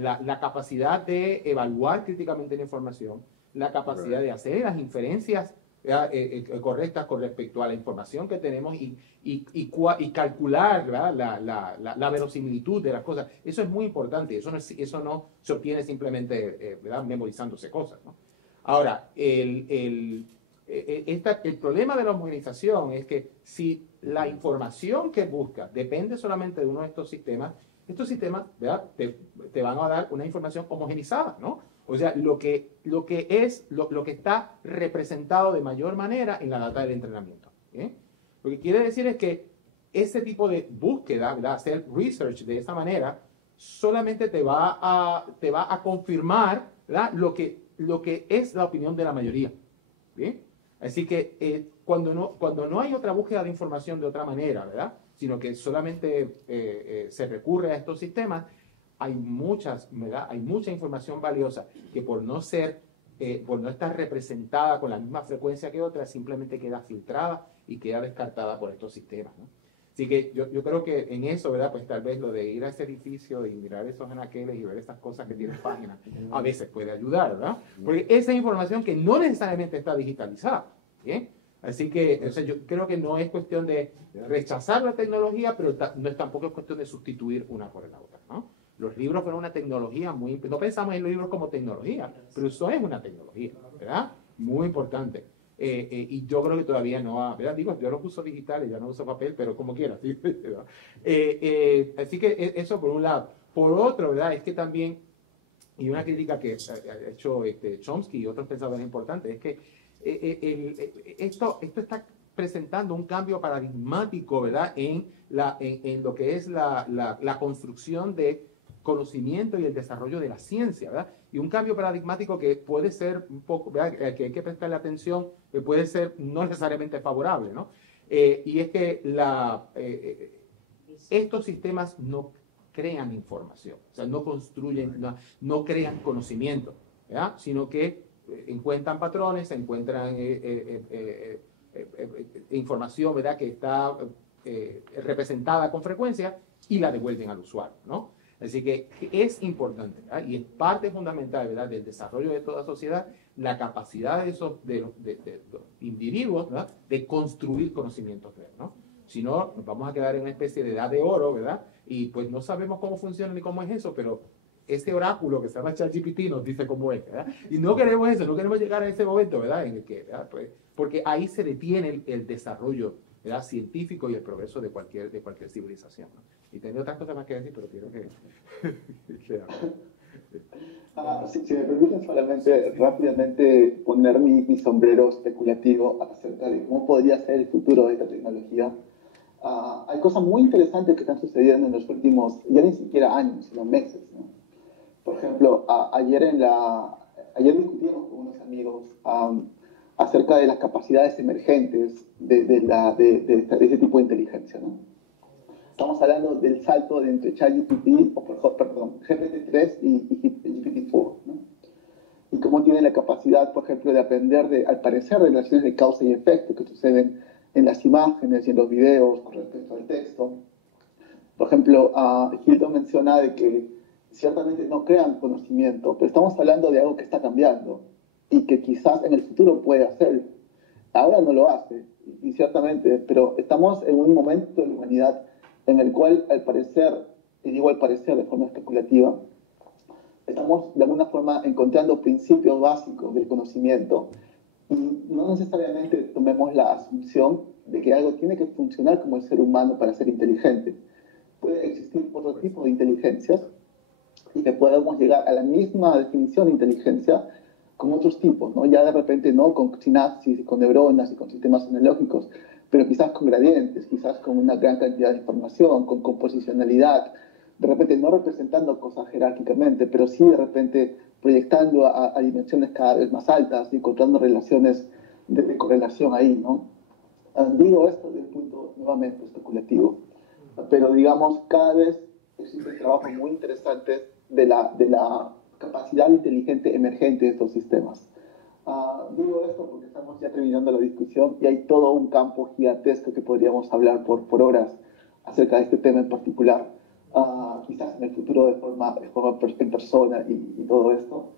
La capacidad de evaluar críticamente la información, la capacidad de hacer las inferencias correctas con respecto a la información que tenemos y calcular, ¿verdad? la verosimilitud de las cosas. Eso es muy importante. Eso no se obtiene simplemente ¿verdad? Memorizándose cosas, ¿no? Ahora, el problema de la homogenización es que si la información que buscas depende solamente de uno de estos sistemas ¿verdad? Te van a dar una información homogenizada, ¿no? O sea, lo que está representado de mayor manera en la data del entrenamiento. ¿Bien? Lo que quiere decir es que ese tipo de búsqueda, ¿verdad? Hacer research de esa manera, solamente te va a confirmar, ¿verdad? Lo que es la opinión de la mayoría. ¿Bien? Así que cuando no hay otra búsqueda de información de otra manera, ¿verdad? Sino que solamente se recurre a estos sistemas, hay mucha información valiosa que por no estar representada con la misma frecuencia que otras, simplemente queda filtrada y queda descartada por estos sistemas, ¿no? Así que yo creo que en eso, ¿verdad? Pues tal vez lo de ir a ese edificio y mirar esos anaqueles y ver esas cosas que tienen páginas, a veces puede ayudar, ¿verdad? Porque esa información que no necesariamente está digitalizada, ¿bien? Así que o sea, yo creo que no es cuestión de rechazar la tecnología, pero tampoco es cuestión de sustituir una por la otra, ¿no? Los libros fueron una tecnología no pensamos en los libros como tecnología, pero eso es una tecnología, ¿verdad? Muy importante. Y yo creo que todavía no ¿verdad? Digo, yo los uso digitales, ya no uso papel, pero como quiera, ¿sí? Así que eso por un lado. Por otro, ¿verdad? Es que también, y una crítica que ha hecho Chomsky y otros pensadores importantes, es que esto está presentando un cambio paradigmático, ¿verdad? En lo que es la construcción de conocimiento y el desarrollo de la ciencia, ¿verdad? Y un cambio paradigmático que puede ser un poco, ¿verdad? Que hay que prestarle atención, que puede ser no necesariamente favorable, ¿no? Y es que estos sistemas no crean información, o sea, no construyen, no crean conocimiento, ¿verdad? Sino que encuentran patrones, encuentran información, ¿verdad? Que está representada con frecuencia y la devuelven al usuario, ¿no? Así que es importante, ¿verdad? Y es parte fundamental, ¿verdad? Del desarrollo de toda sociedad, la capacidad de los individuos, ¿verdad? De construir conocimientos, ¿no? Si no, nos vamos a quedar en una especie de edad de oro, ¿verdad? Y pues no sabemos cómo funciona ni cómo es eso, pero ese oráculo que se llama ChatGPT nos dice cómo es, ¿verdad? Y no queremos eso, no queremos llegar a ese momento, ¿verdad? En el que, ¿verdad? Pues, porque ahí se detiene el desarrollo, ¿verdad? Científico y el progreso de cualquier civilización, ¿no? Y tengo otras cosas más que decir, pero quiero que... Si me permiten solamente rápidamente poner mi sombrero especulativo acerca de cómo podría ser el futuro de esta tecnología. Hay cosas muy interesantes que están sucediendo en los últimos, ya ni siquiera años, sino meses, ¿no? Por ejemplo, ayer discutimos con unos amigos acerca de las capacidades emergentes de ese tipo de inteligencia, ¿no? Estamos hablando del salto de entre ChatGPT, GPT-3 y GPT-4, ¿no? Y cómo tiene la capacidad, por ejemplo, de aprender, al parecer, relaciones de causa y efecto que suceden en las imágenes y en los videos con respecto al texto. Por ejemplo, Hilton menciona de que ciertamente no crean conocimiento, pero estamos hablando de algo que está cambiando y que quizás en el futuro puede hacer. Ahora no lo hace, y ciertamente, pero estamos en un momento de la humanidad en el cual, al parecer, y digo al parecer de forma especulativa, estamos de alguna forma encontrando principios básicos del conocimiento y no necesariamente tomemos la asunción de que algo tiene que funcionar como el ser humano para ser inteligente. Puede existir otro tipo de inteligencias y que podamos llegar a la misma definición de inteligencia con otros tipos, ¿no? Ya de repente no con sinapsis y con neuronas y con sistemas analógicos, pero quizás con gradientes, quizás con una gran cantidad de información, con composicionalidad, de repente no representando cosas jerárquicamente, pero sí de repente proyectando a dimensiones cada vez más altas y encontrando relaciones de correlación ahí, ¿no? Digo esto de un punto nuevamente especulativo, pero digamos, cada vez existen trabajos muy interesantes de la capacidad inteligente emergente de estos sistemas. Digo esto porque estamos ya terminando la discusión y hay todo un campo gigantesco que podríamos hablar por horas acerca de este tema en particular, quizás en el futuro de forma en persona y todo esto,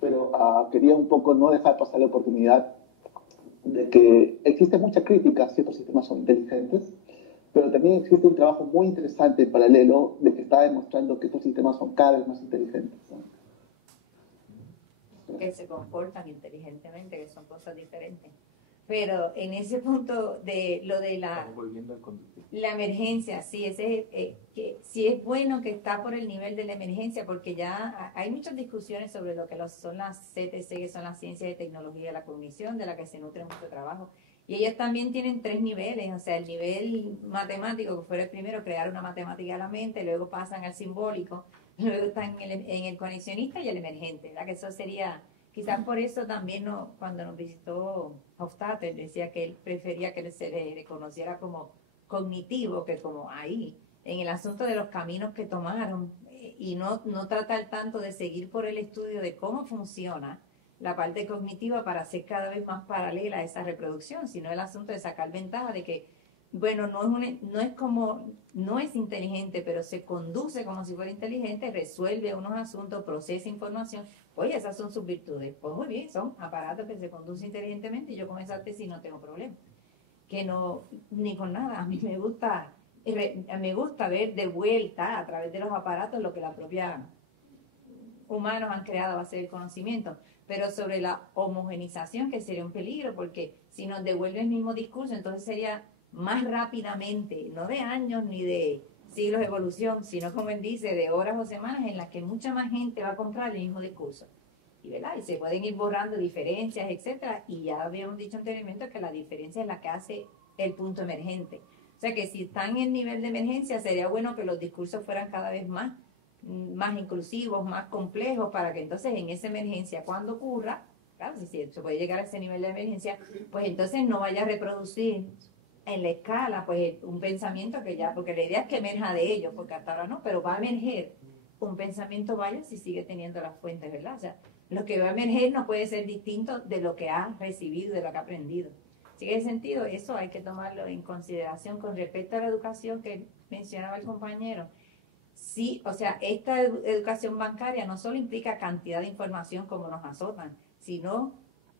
pero quería un poco no dejar pasar la oportunidad de que existe mucha crítica a ciertos sistemas son inteligentes, pero también existe un trabajo muy interesante en paralelo de que está demostrando que estos sistemas son cada vez más inteligentes, ¿no? Que se comportan inteligentemente, que son cosas diferentes. Pero en ese punto de lo de la emergencia, sí, que sí es bueno que está por el nivel de la emergencia, porque ya hay muchas discusiones sobre lo que son las CTC, que son las ciencias de tecnología de la cognición, de la que se nutre mucho trabajo. Y ellas también tienen 3 niveles, o sea, el nivel matemático, que fue el primero, crear una matemática de la mente, luego pasan al simbólico, luego están en el conexionista y el emergente, ¿verdad? Que eso sería, quizás por eso también cuando nos visitó Hofstadter, decía que él prefería que se le reconociera como cognitivo que como ahí, en el asunto de los caminos que tomaron, y no tratar tanto de seguir por el estudio de cómo funciona la parte cognitiva para hacer cada vez más paralela a esa reproducción, sino el asunto de sacar ventaja de que, bueno, no es inteligente, pero se conduce como si fuera inteligente, resuelve unos asuntos, procesa información. Oye, esas son sus virtudes. Pues muy bien, son aparatos que se conducen inteligentemente y yo con esa tesis no tengo problema. Que no, ni con nada. A mí me gusta ver de vuelta a través de los aparatos lo que la propia humanos han creado a base del conocimiento, pero sobre la homogenización, que sería un peligro, porque si nos devuelve el mismo discurso, entonces sería más rápidamente, no de años ni de siglos de evolución, sino como él dice, de horas o semanas en las que mucha más gente va a comprar el mismo discurso. Y, ¿verdad? Y se pueden ir borrando diferencias, etcétera, y ya habíamos dicho anteriormente que la diferencia es la que hace el punto emergente. O sea que si están en el nivel de emergencia, sería bueno que los discursos fueran cada vez más inclusivos, más complejos, para que entonces en esa emergencia, cuando ocurra, claro, si se puede llegar a ese nivel de emergencia, pues entonces no vaya a reproducir en la escala pues un pensamiento que ya, porque la idea es que emerja de ellos, porque hasta ahora no, pero va a emerger un pensamiento vaya si sigue teniendo las fuentes, ¿verdad? O sea, lo que va a emerger no puede ser distinto de lo que ha recibido, de lo que ha aprendido. Así que en ese sentido, eso hay que tomarlo en consideración con respecto a la educación que mencionaba el compañero. Sí, o sea, esta educación bancaria no solo implica cantidad de información como nos azotan, sino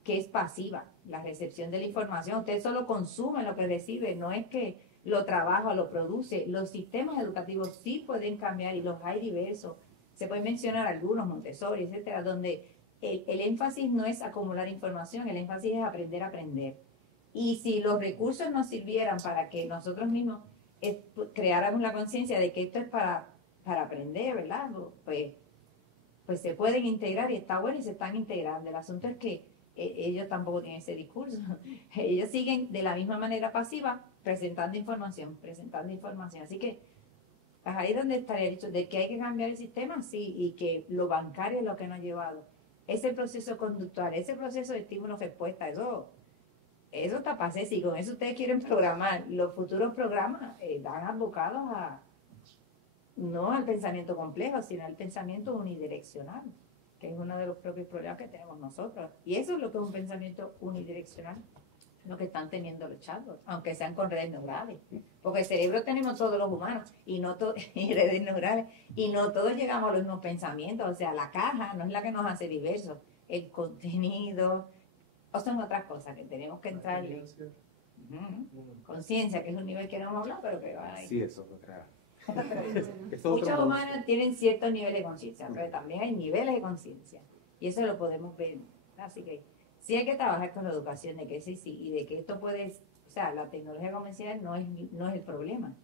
que es pasiva, la recepción de la información. Usted solo consume lo que recibe, no es que lo trabaja o lo produce. Los sistemas educativos sí pueden cambiar y los hay diversos. Se pueden mencionar algunos, Montessori, etcétera, donde el énfasis no es acumular información, el énfasis es aprender a aprender. Y si los recursos nos sirvieran para que nosotros mismos creáramos la conciencia de que esto es para aprender, ¿verdad? Pues se pueden integrar y está bueno y se están integrando. El asunto es que ellos tampoco tienen ese discurso. Ellos siguen de la misma manera pasiva presentando información. Así que ahí es donde estaría dicho de que hay que cambiar el sistema, sí, y que lo bancario es lo que nos ha llevado. Ese proceso conductual, ese proceso de estímulo-respuesta, eso está pasé. Si con eso ustedes quieren programar, los futuros programas van abocados no al pensamiento complejo, sino al pensamiento unidireccional, que es uno de los propios problemas que tenemos nosotros. Y eso es lo que es un pensamiento unidireccional, lo que están teniendo los chatbots, aunque sean con redes neurales. Porque el cerebro tenemos todos los humanos y redes neurales, y no todos llegamos a los mismos pensamientos. O sea, la caja no es la que nos hace diversos. El contenido, o son otras cosas que tenemos que entrar. Conciencia, que es un nivel que no hemos hablado, pero que va ahí. Sí, eso es otra. Muchos humanos tienen ciertos niveles de conciencia, pero también hay niveles de conciencia. Y eso lo podemos ver. Así que sí hay que trabajar con la educación de que sí, y de que esto puede, o sea, la tecnología convencional no es el problema.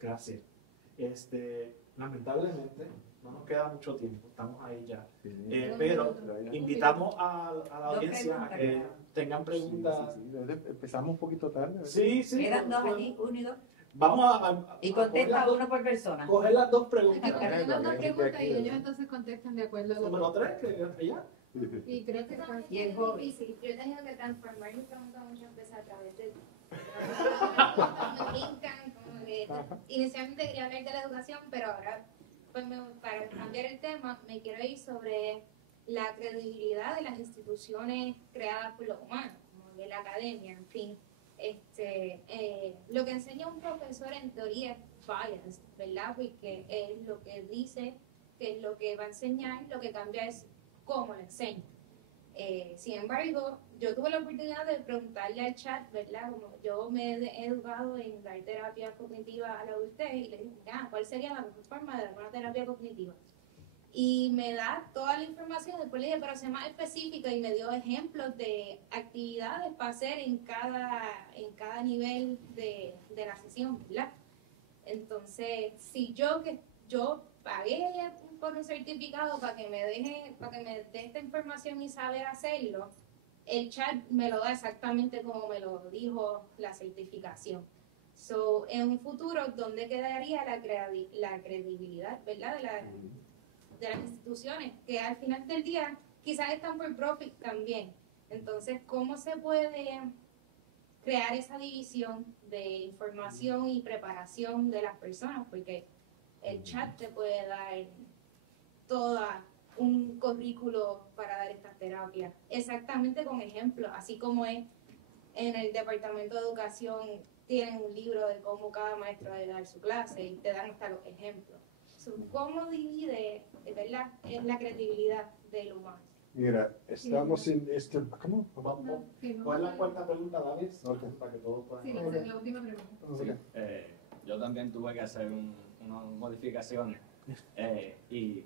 Gracias. Lamentablemente no nos queda mucho tiempo, estamos ahí ya. Sí. Pero invitamos a la Dos audiencia a preguntas, que claro. tengan preguntas. Empezamos un poquito tarde. Sí, sí. Eran dos allí, uno y dos. Vamos a Y coger contesta las dos- uno por persona. coger las dos Que preguntas. tengan dos ok, preguntas y ok. ellos entonces contestan de acuerdo a Número lo 3, que allá. Y creo que Y el joven. difícil. Yo he tenido que transformar mi pregunta muchas veces a través de me brincan, como que inicialmente quería hablar de la educación, pero ahora pues para cambiar el tema me quiero ir sobre la credibilidad de las instituciones creadas por los humanos, como de la academia, en fin. Lo que enseña un profesor en teoría es bias, ¿verdad? Porque es lo que dice, que es lo que va a enseñar, lo que cambia es cómo lo enseña. Sin embargo, yo tuve la oportunidad de preguntarle al chat, ¿verdad? Como yo me he educado en dar terapia cognitiva a la adultez y le dije, ¿cuál sería la mejor forma de dar una terapia cognitiva? Y me da toda la información, después le dije, pero sea más específica y me dio ejemplos de actividades para hacer en cada nivel de la sesión, ¿verdad? Entonces, si yo pagué por un certificado para que me dé esta información y saber hacerlo, el chat me lo da exactamente como me lo dijo la certificación. So, en un futuro, ¿dónde quedaría la credibilidad, ¿verdad? De las instituciones, que al final del día quizás están por profit también? Entonces, ¿cómo se puede crear esa división de información y preparación de las personas? Porque el chat te puede dar un currículo para dar estas terapias, exactamente con ejemplos, así como es en el departamento de educación, tienen un libro de cómo cada maestro debe dar su clase y te dan hasta los ejemplos. So, ¿cómo divide, verdad, es la credibilidad del humano? Mira, estamos en este... ¿Cómo? Vamos. Sí, ¿Cuál es la cuarta pregunta, David? Para que todos puedan. Sí, la última pregunta. Yo también tuve que hacer unas modificaciones y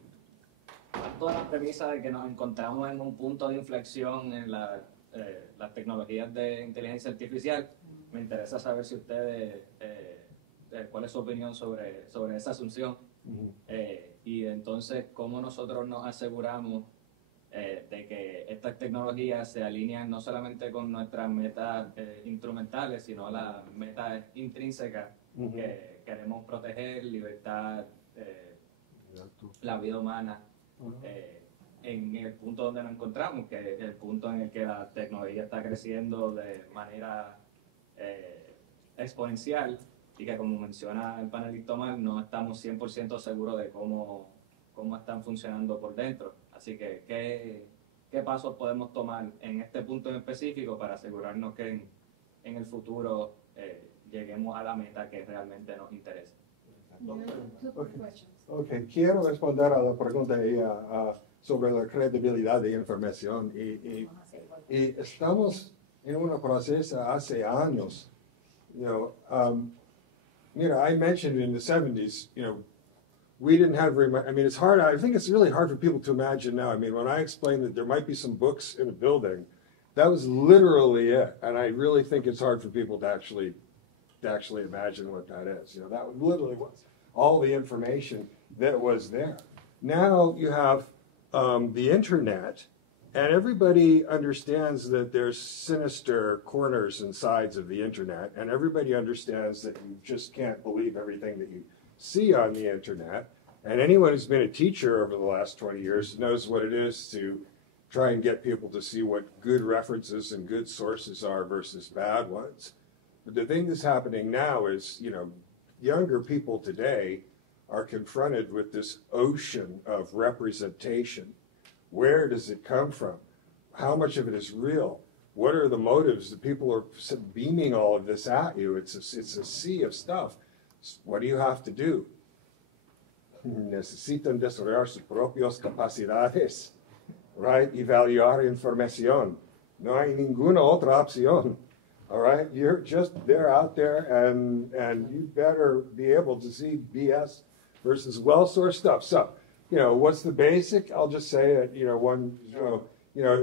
toda la premisa de que nos encontramos en un punto de inflexión en las tecnologías de inteligencia artificial. Me interesa saber si ustedes, cuál es su opinión sobre esa asunción. Y entonces, ¿cómo nosotros nos aseguramos de que estas tecnologías se alinean no solamente con nuestras metas instrumentales, sino las metas intrínsecas que queremos proteger, libertad, la vida humana, en el punto donde nos encontramos, que es el punto en el que la tecnología está creciendo de manera exponencial y que, como menciona el panelista Omar, no estamos 100% seguros de cómo están funcionando por dentro. Así que, ¿qué pasos podemos tomar en este punto en específico para asegurarnos que en el futuro lleguemos a la meta que realmente nos interesa? Okay, quiero responder a la pregunta sobre la credibilidad de información y estamos en un proceso hace años. Mira, I mentioned in the 70s, we didn't have very much. I mean, it's hard. I think it's really hard for people to imagine now. I mean, when I explained that there might be some books in a building, that was literally it. And I really think it's hard for people to actually imagine what that is. That literally was all the information that was there. Now you have the internet, and everybody understands that there's sinister corners and sides of the internet, and everybody understands that you just can't believe everything that you see on the internet. And anyone who's been a teacher over the last 20 years knows what it is to try and get people to see what good references and good sources are versus bad ones. But the thing that's happening now is, younger people today are confronted with this ocean of representation. Where does it come from? How much of it is real? What are the motives? The people are beaming all of this at you. It's a sea of stuff. What do you have to do? Necesitan desarrollar sus propias capacidades, right? Evaluar información. No hay ninguna otra opción. All right, they're out there, and you better be able to see BS versus well-sourced stuff. So, what's the basic? I'll just say it.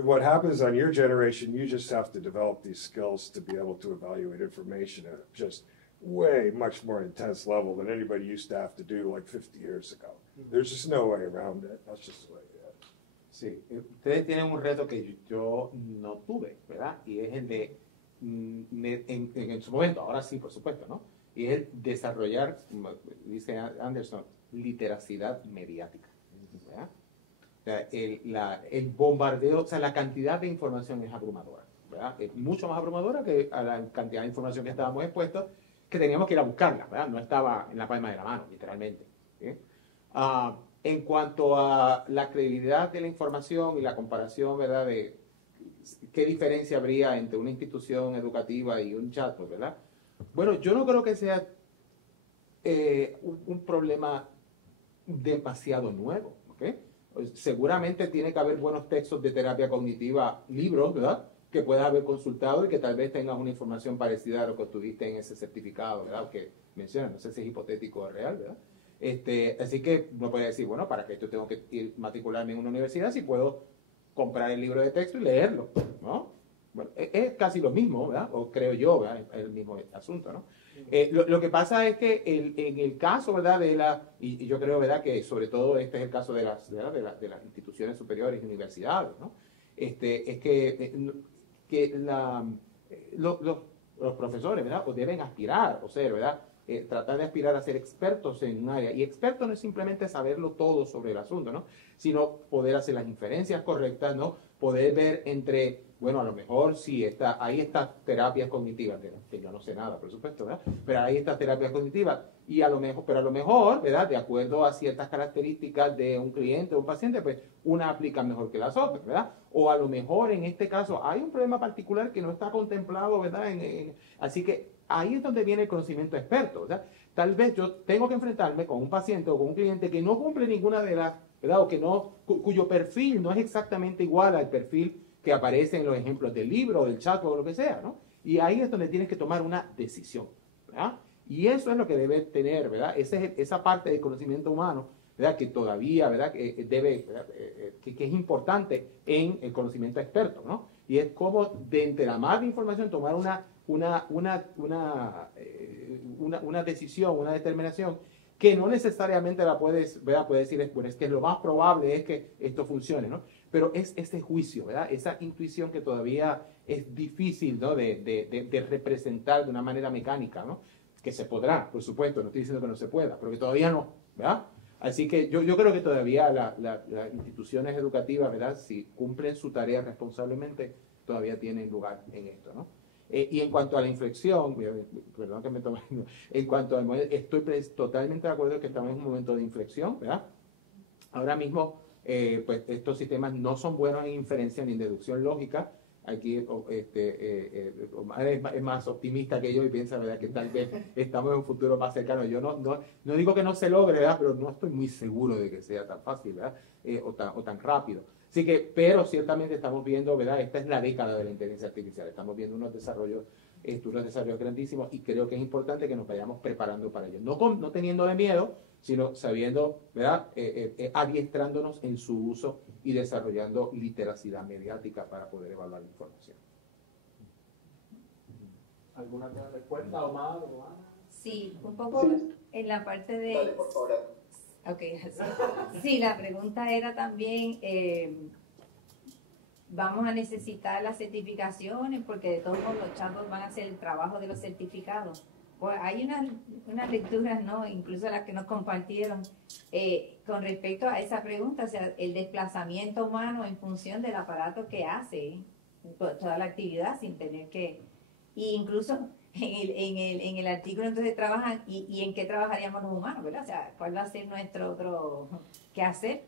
What happens on your generation, you just have to develop these skills to be able to evaluate information at just way much more intense level than anybody used to have to do like 50 years ago. There's just no way around it. That's just the way it is. Sí, ustedes tienen un reto que yo no tuve, ¿verdad? Y es el de, en su momento, ahora sí, por supuesto, ¿no? Y es el desarrollar, como dice Anderson, literacidad mediática, ¿verdad? O sea, el bombardeo, o sea, la cantidad de información es abrumadora, ¿verdad? Es mucho más abrumadora que a la cantidad de información que estábamos expuestos, que teníamos que ir a buscarla, ¿verdad? No estaba en la palma de la mano, literalmente. ¿Sí? En cuanto a la credibilidad de la información y la comparación, ¿verdad? De qué diferencia habría entre una institución educativa y un chatbot, ¿verdad? Bueno, yo no creo que sea un problema demasiado nuevo, ¿ok? Seguramente tiene que haber buenos textos de terapia cognitiva, libros, ¿verdad? Que puedas haber consultado y que tal vez tengas una información parecida a lo que tuviste en ese certificado, ¿verdad? Que mencionas, no sé si es hipotético o real, ¿verdad? Así que no puede decir, bueno, para que esto tengo que ir matricularme en una universidad si puedo comprar el libro de texto y leerlo, ¿no? Bueno, es casi lo mismo, ¿verdad? O creo yo, ¿verdad? Es el mismo asunto, ¿no? Lo que pasa es que en el caso, ¿verdad? Y yo creo, ¿verdad? Que sobre todo este es el caso de las instituciones superiores y universidades, ¿no? Es que los profesores, ¿verdad? O deben aspirar, o ser, ¿verdad? Tratar de aspirar a ser expertos en un área. Y experto no es simplemente saberlo todo sobre el asunto, ¿no? Sino poder hacer las inferencias correctas, ¿no? Poder ver entre, bueno, a lo mejor sí hay estas terapias cognitivas, que yo no sé nada, por supuesto, ¿verdad? Pero hay estas terapias cognitivas y a lo mejor, ¿verdad? De acuerdo a ciertas características de un cliente o un paciente, pues una aplica mejor que las otras, ¿verdad? O a lo mejor en este caso hay un problema particular que no está contemplado, ¿verdad? Así que ahí es donde viene el conocimiento experto, ¿verdad? Tal vez yo tengo que enfrentarme con un paciente o con un cliente que no cumple ninguna de las, ¿verdad? O cuyo perfil no es exactamente igual al perfil que aparece en los ejemplos del libro, del chat o lo que sea, ¿no? Y ahí es donde tienes que tomar una decisión, ¿verdad? Y eso es lo que debe tener, ¿verdad? Esa parte del conocimiento humano, ¿verdad? Que todavía, ¿verdad? Que es importante en el conocimiento experto, ¿no? Y es como de entre la más información tomar una decisión, una determinación que no necesariamente la puedes, ¿verdad? Puedes decir, bueno, es que lo más probable es que esto funcione, ¿no? Pero es ese juicio, ¿verdad? Esa intuición que todavía es difícil, ¿no? de representar de una manera mecánica, ¿no? Que se podrá, por supuesto, no estoy diciendo que no se pueda, pero que todavía no, ¿verdad? Así que yo creo que todavía las instituciones educativas, ¿verdad? Si cumplen su tarea responsablemente, todavía tienen lugar en esto, ¿no? Y en cuanto a la inflexión, perdón que me tome, en cuanto al estoy totalmente de acuerdo que estamos en un momento de inflexión, ¿verdad? Ahora mismo, pues estos sistemas no son buenos en inferencia ni en deducción lógica. Aquí Omar es más optimista que yo y piensa, ¿verdad?, que tal vez estamos en un futuro más cercano. Yo no digo que no se logre, ¿verdad?, pero no estoy muy seguro de que sea tan fácil, ¿verdad?, o tan rápido. Así que, pero ciertamente estamos viendo, ¿verdad?, esta es la década de la inteligencia artificial. Estamos viendo unos desarrollos grandísimos y creo que es importante que nos vayamos preparando para ello. No teniéndole miedo, sino sabiendo, ¿verdad?, adiestrándonos en su uso y desarrollando literacidad mediática para poder evaluar la información. ¿Alguna otra respuesta, Omar? Sí, un poco en la parte de... Dale, por favor. Ok, sí, la pregunta era también, vamos a necesitar las certificaciones porque de todos modos los chatbots van a hacer el trabajo de los certificados. Pues hay unas lecturas, ¿no?, incluso las que nos compartieron, con respecto a esa pregunta, o sea, el desplazamiento humano en función del aparato que hace toda la actividad sin tener que... Y incluso en el artículo entonces trabajan, ¿y en qué trabajaríamos los humanos, verdad? O sea, ¿cuál va a ser nuestro otro quehacer?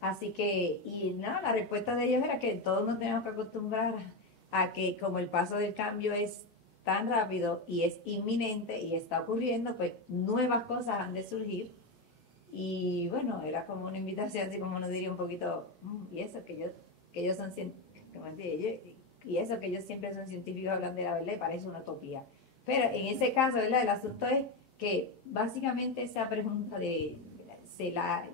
Así que, y nada, la respuesta de ellos era que todos nos tenemos que acostumbrar a que como el paso del cambio es tan rápido y es inminente y está ocurriendo, pues nuevas cosas han de surgir. Y bueno, era como una invitación, así como uno diría un poquito, y eso que ellos son y eso que ellos siempre son científicos, hablan de la verdad y parece una utopía. Pero en ese caso, ¿verdad?, el asunto es que básicamente esa pregunta se la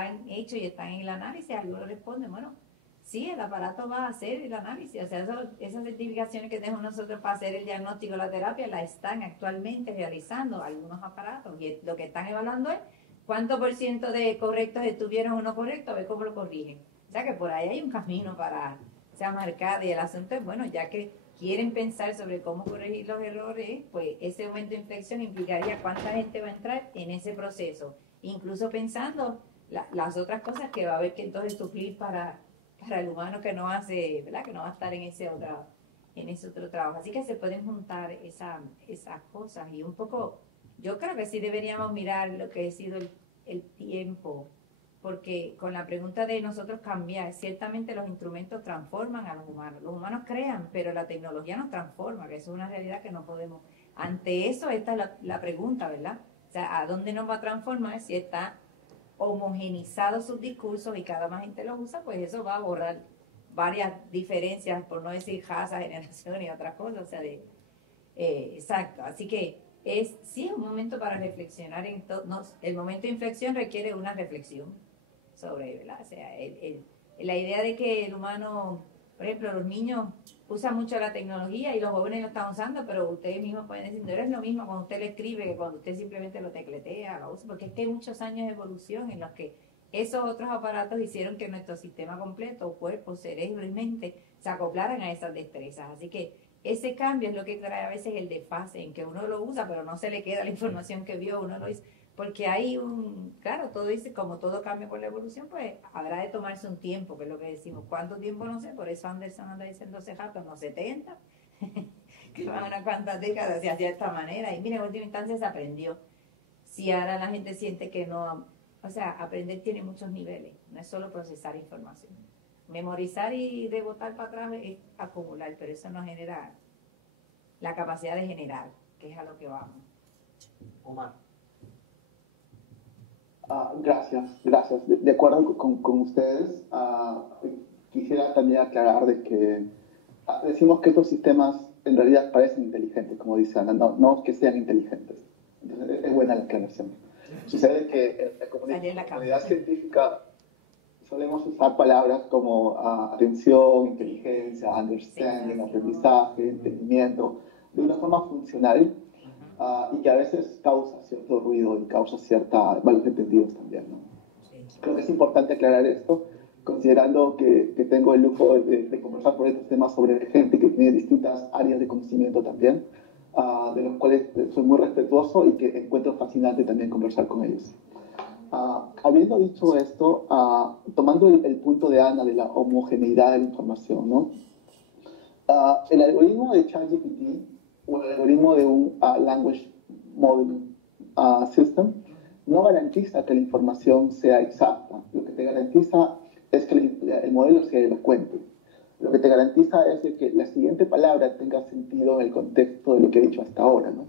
han hecho y están en el análisis, algunos responden, bueno, sí, el aparato va a hacer el análisis, o sea, esas certificaciones que tenemos nosotros para hacer el diagnóstico, la terapia, la están actualmente realizando algunos aparatos y lo que están evaluando es cuánto por ciento de correctos estuvieron o no correctos, a ver cómo lo corrigen. O sea que por ahí hay un camino para se marcar y el asunto es, bueno, ya que quieren pensar sobre cómo corregir los errores, pues ese momento de inflexión implicaría cuánta gente va a entrar en ese proceso, incluso pensando las otras cosas que va a haber que entonces suplir para el humano que no hace, ¿verdad? Que no va a estar en ese otro trabajo. Así que se pueden juntar esas cosas y un poco, yo creo que sí deberíamos mirar lo que ha sido el tiempo, porque con la pregunta de nosotros cambiar, ciertamente los instrumentos transforman a los humanos crean, pero la tecnología nos transforma, que eso es una realidad que no podemos. Ante eso, esta es la pregunta, ¿verdad? O sea, ¿a dónde nos va a transformar si está homogenizado sus discursos y cada más gente los usa? Pues eso va a borrar varias diferencias, por no decir raza, generación y otras cosas, o sea, exacto. Así que sí es un momento para reflexionar en todo. El momento de inflexión requiere una reflexión sobre, ¿verdad? O sea, la idea de que el humano, por ejemplo, los niños usan mucho la tecnología y los jóvenes lo están usando, pero ustedes mismos pueden decir, no es lo mismo cuando usted le escribe que cuando usted simplemente lo tecletea, lo usa, porque es que hay muchos años de evolución en los que esos otros aparatos hicieron que nuestro sistema completo, cuerpo, cerebro y mente, se acoplaran a esas destrezas. Así que ese cambio es lo que trae a veces el desfase, en que uno lo usa, pero no se le queda la información que vio, uno lo dice. Porque hay claro, todo dice, como todo cambia por la evolución, pues habrá de tomarse un tiempo, que es lo que decimos. ¿Cuánto tiempo? No sé, por eso Anderson anda diciendo hace rato, en los 70, que van unas cuantas décadas, se hacía de esta manera. Y mire, en última instancia se aprendió. Si ahora la gente siente que no, o sea, aprender tiene muchos niveles, no es solo procesar información. Memorizar y rebotar para atrás es acumular, pero eso no genera la capacidad de generar, que es a lo que vamos. Omar. Gracias. De acuerdo con ustedes, quisiera también aclarar de que decimos que estos sistemas en realidad parecen inteligentes, como dice Ana, no que sean inteligentes. Entonces, es buena la aclaración. Sucede que en la comunidad científica solemos usar palabras como atención, inteligencia, understanding, aprendizaje, entendimiento, de una forma funcional. Y que a veces causa cierto ruido y causa cierta malos entendidos también, ¿no? Creo que es importante aclarar esto, considerando que tengo el lujo de conversar por estos temas sobre gente que tiene distintas áreas de conocimiento también, de los cuales soy muy respetuoso y que encuentro fascinante también conversar con ellos. Habiendo dicho esto, tomando el punto de Ana de la homogeneidad de la información, ¿no? El algoritmo de ChatGPT o el algoritmo de un Language Model System no garantiza que la información sea exacta. Lo que te garantiza es que el modelo sea elocuente. Lo que te garantiza es que la siguiente palabra tenga sentido en el contexto de lo que he dicho hasta ahora, ¿no?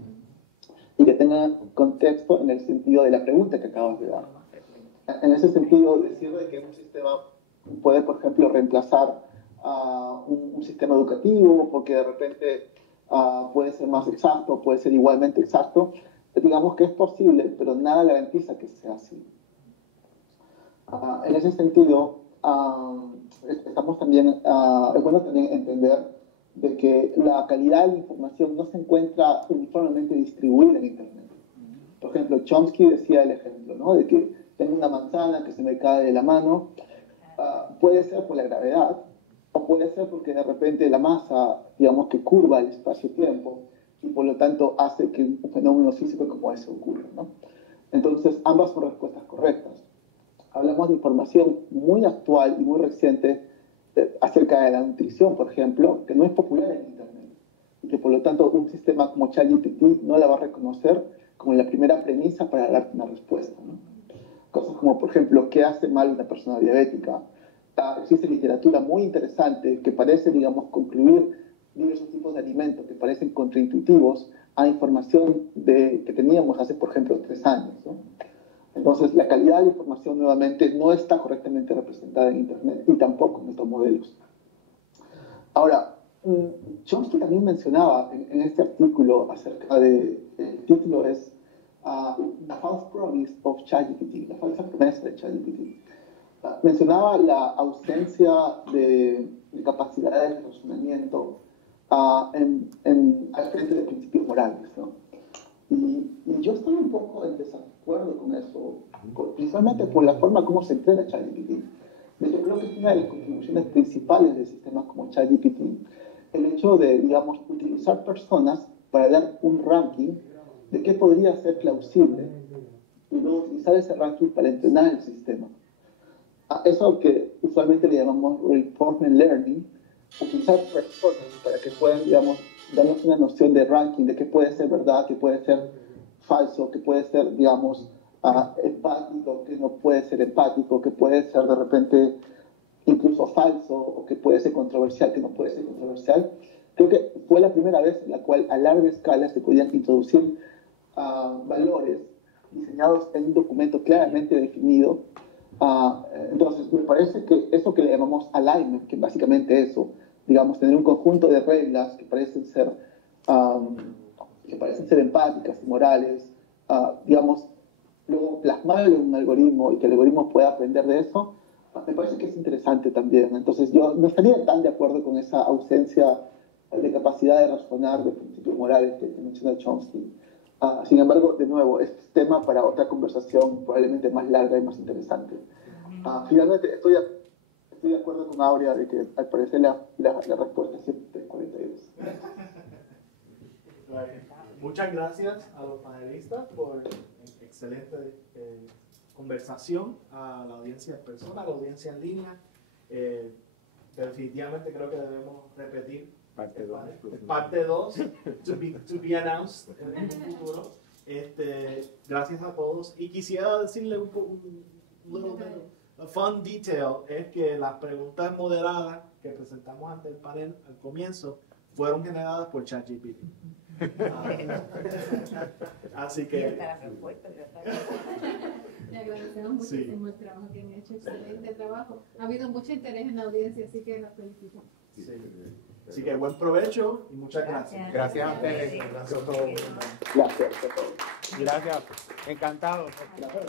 Y que tenga contexto en el sentido de la pregunta que acabas de dar. En ese sentido, decir que un sistema puede, por ejemplo, reemplazar un sistema educativo porque de repente puede ser más exacto, puede ser igualmente exacto, digamos que es posible, pero nada garantiza que sea así. En ese sentido, estamos también, es bueno también entender de que la calidad de la información no se encuentra uniformemente distribuida en Internet. Por ejemplo, Chomsky decía el ejemplo, ¿no? De que tengo una manzana que se me cae de la mano, puede ser por la gravedad, o puede ser porque de repente la masa, digamos que curva el espacio-tiempo y por lo tanto hace que un fenómeno físico como ese ocurra, ¿no? Entonces, ambas son respuestas correctas. Hablamos de información muy actual y muy reciente acerca de la nutrición, por ejemplo, que no es popular en Internet y que por lo tanto un sistema como ChatGPT no la va a reconocer como la primera premisa para dar una respuesta, ¿no? Cosas como, por ejemplo, ¿qué hace mal una persona diabética? Existe literatura muy interesante que parece, digamos, concluir diversos tipos de alimentos que parecen contraintuitivos a información que teníamos hace, por ejemplo, 3 años, ¿no? Entonces, la calidad de la información nuevamente no está correctamente representada en Internet y tampoco en estos modelos. Ahora, Chomsky también mencionaba en este artículo acerca el título es The False Promise of ChatGPT, la falsa promesa de ChatGPT. Mencionaba la ausencia de capacidades de razonamiento al frente de principios morales, ¿no? Y yo estoy un poco en desacuerdo con eso, principalmente por la forma como se entrena ChatGPT. De hecho, creo que es una de las contribuciones principales de sistemas como ChatGPT, el hecho de, digamos, utilizar personas para dar un ranking de qué podría ser plausible y luego utilizar ese ranking para entrenar el sistema. Eso que usualmente le llamamos reinforcement learning, utilizar personas para que puedan, digamos, darnos una noción de ranking, de qué puede ser verdad, qué puede ser falso, qué puede ser, digamos, empático, qué no puede ser empático, qué puede ser de repente incluso falso, o que puede ser controversial, que no puede ser controversial. Creo que fue la primera vez en la cual a larga escala se podían introducir valores diseñados en un documento claramente definido. Entonces, me parece que eso que le llamamos alignment, que básicamente eso, digamos, tener un conjunto de reglas que parecen ser empáticas y morales, digamos, luego plasmarlo en un algoritmo y que el algoritmo pueda aprender de eso, me parece que es interesante también. Entonces, yo no estaría tan de acuerdo con esa ausencia de capacidad de razonar de principios morales que menciona Chomsky. Sin embargo, de nuevo, es tema para otra conversación probablemente más larga y más interesante. Finalmente, estoy de acuerdo con Aurea de que al parecer la respuesta siempre es 42. Muchas gracias a los panelistas por excelente conversación, a la audiencia en persona, a la audiencia en línea. Definitivamente creo que debemos repetir parte 2 to be announced en el futuro. Gracias a todos. Y quisiera decirle un little bit of a fun detail, es que las preguntas moderadas que presentamos ante el panel al comienzo fueron generadas por ChatGPT. Así que le agradecemos muchísimo el trabajo que han hecho, excelente trabajo. Ha habido mucho interés en la audiencia, así que los felicito. Sí. Así que buen provecho y muchas gracias. Gracias a ustedes. Gracias a todos. Gracias a todos. Gracias. Encantado. Gracias.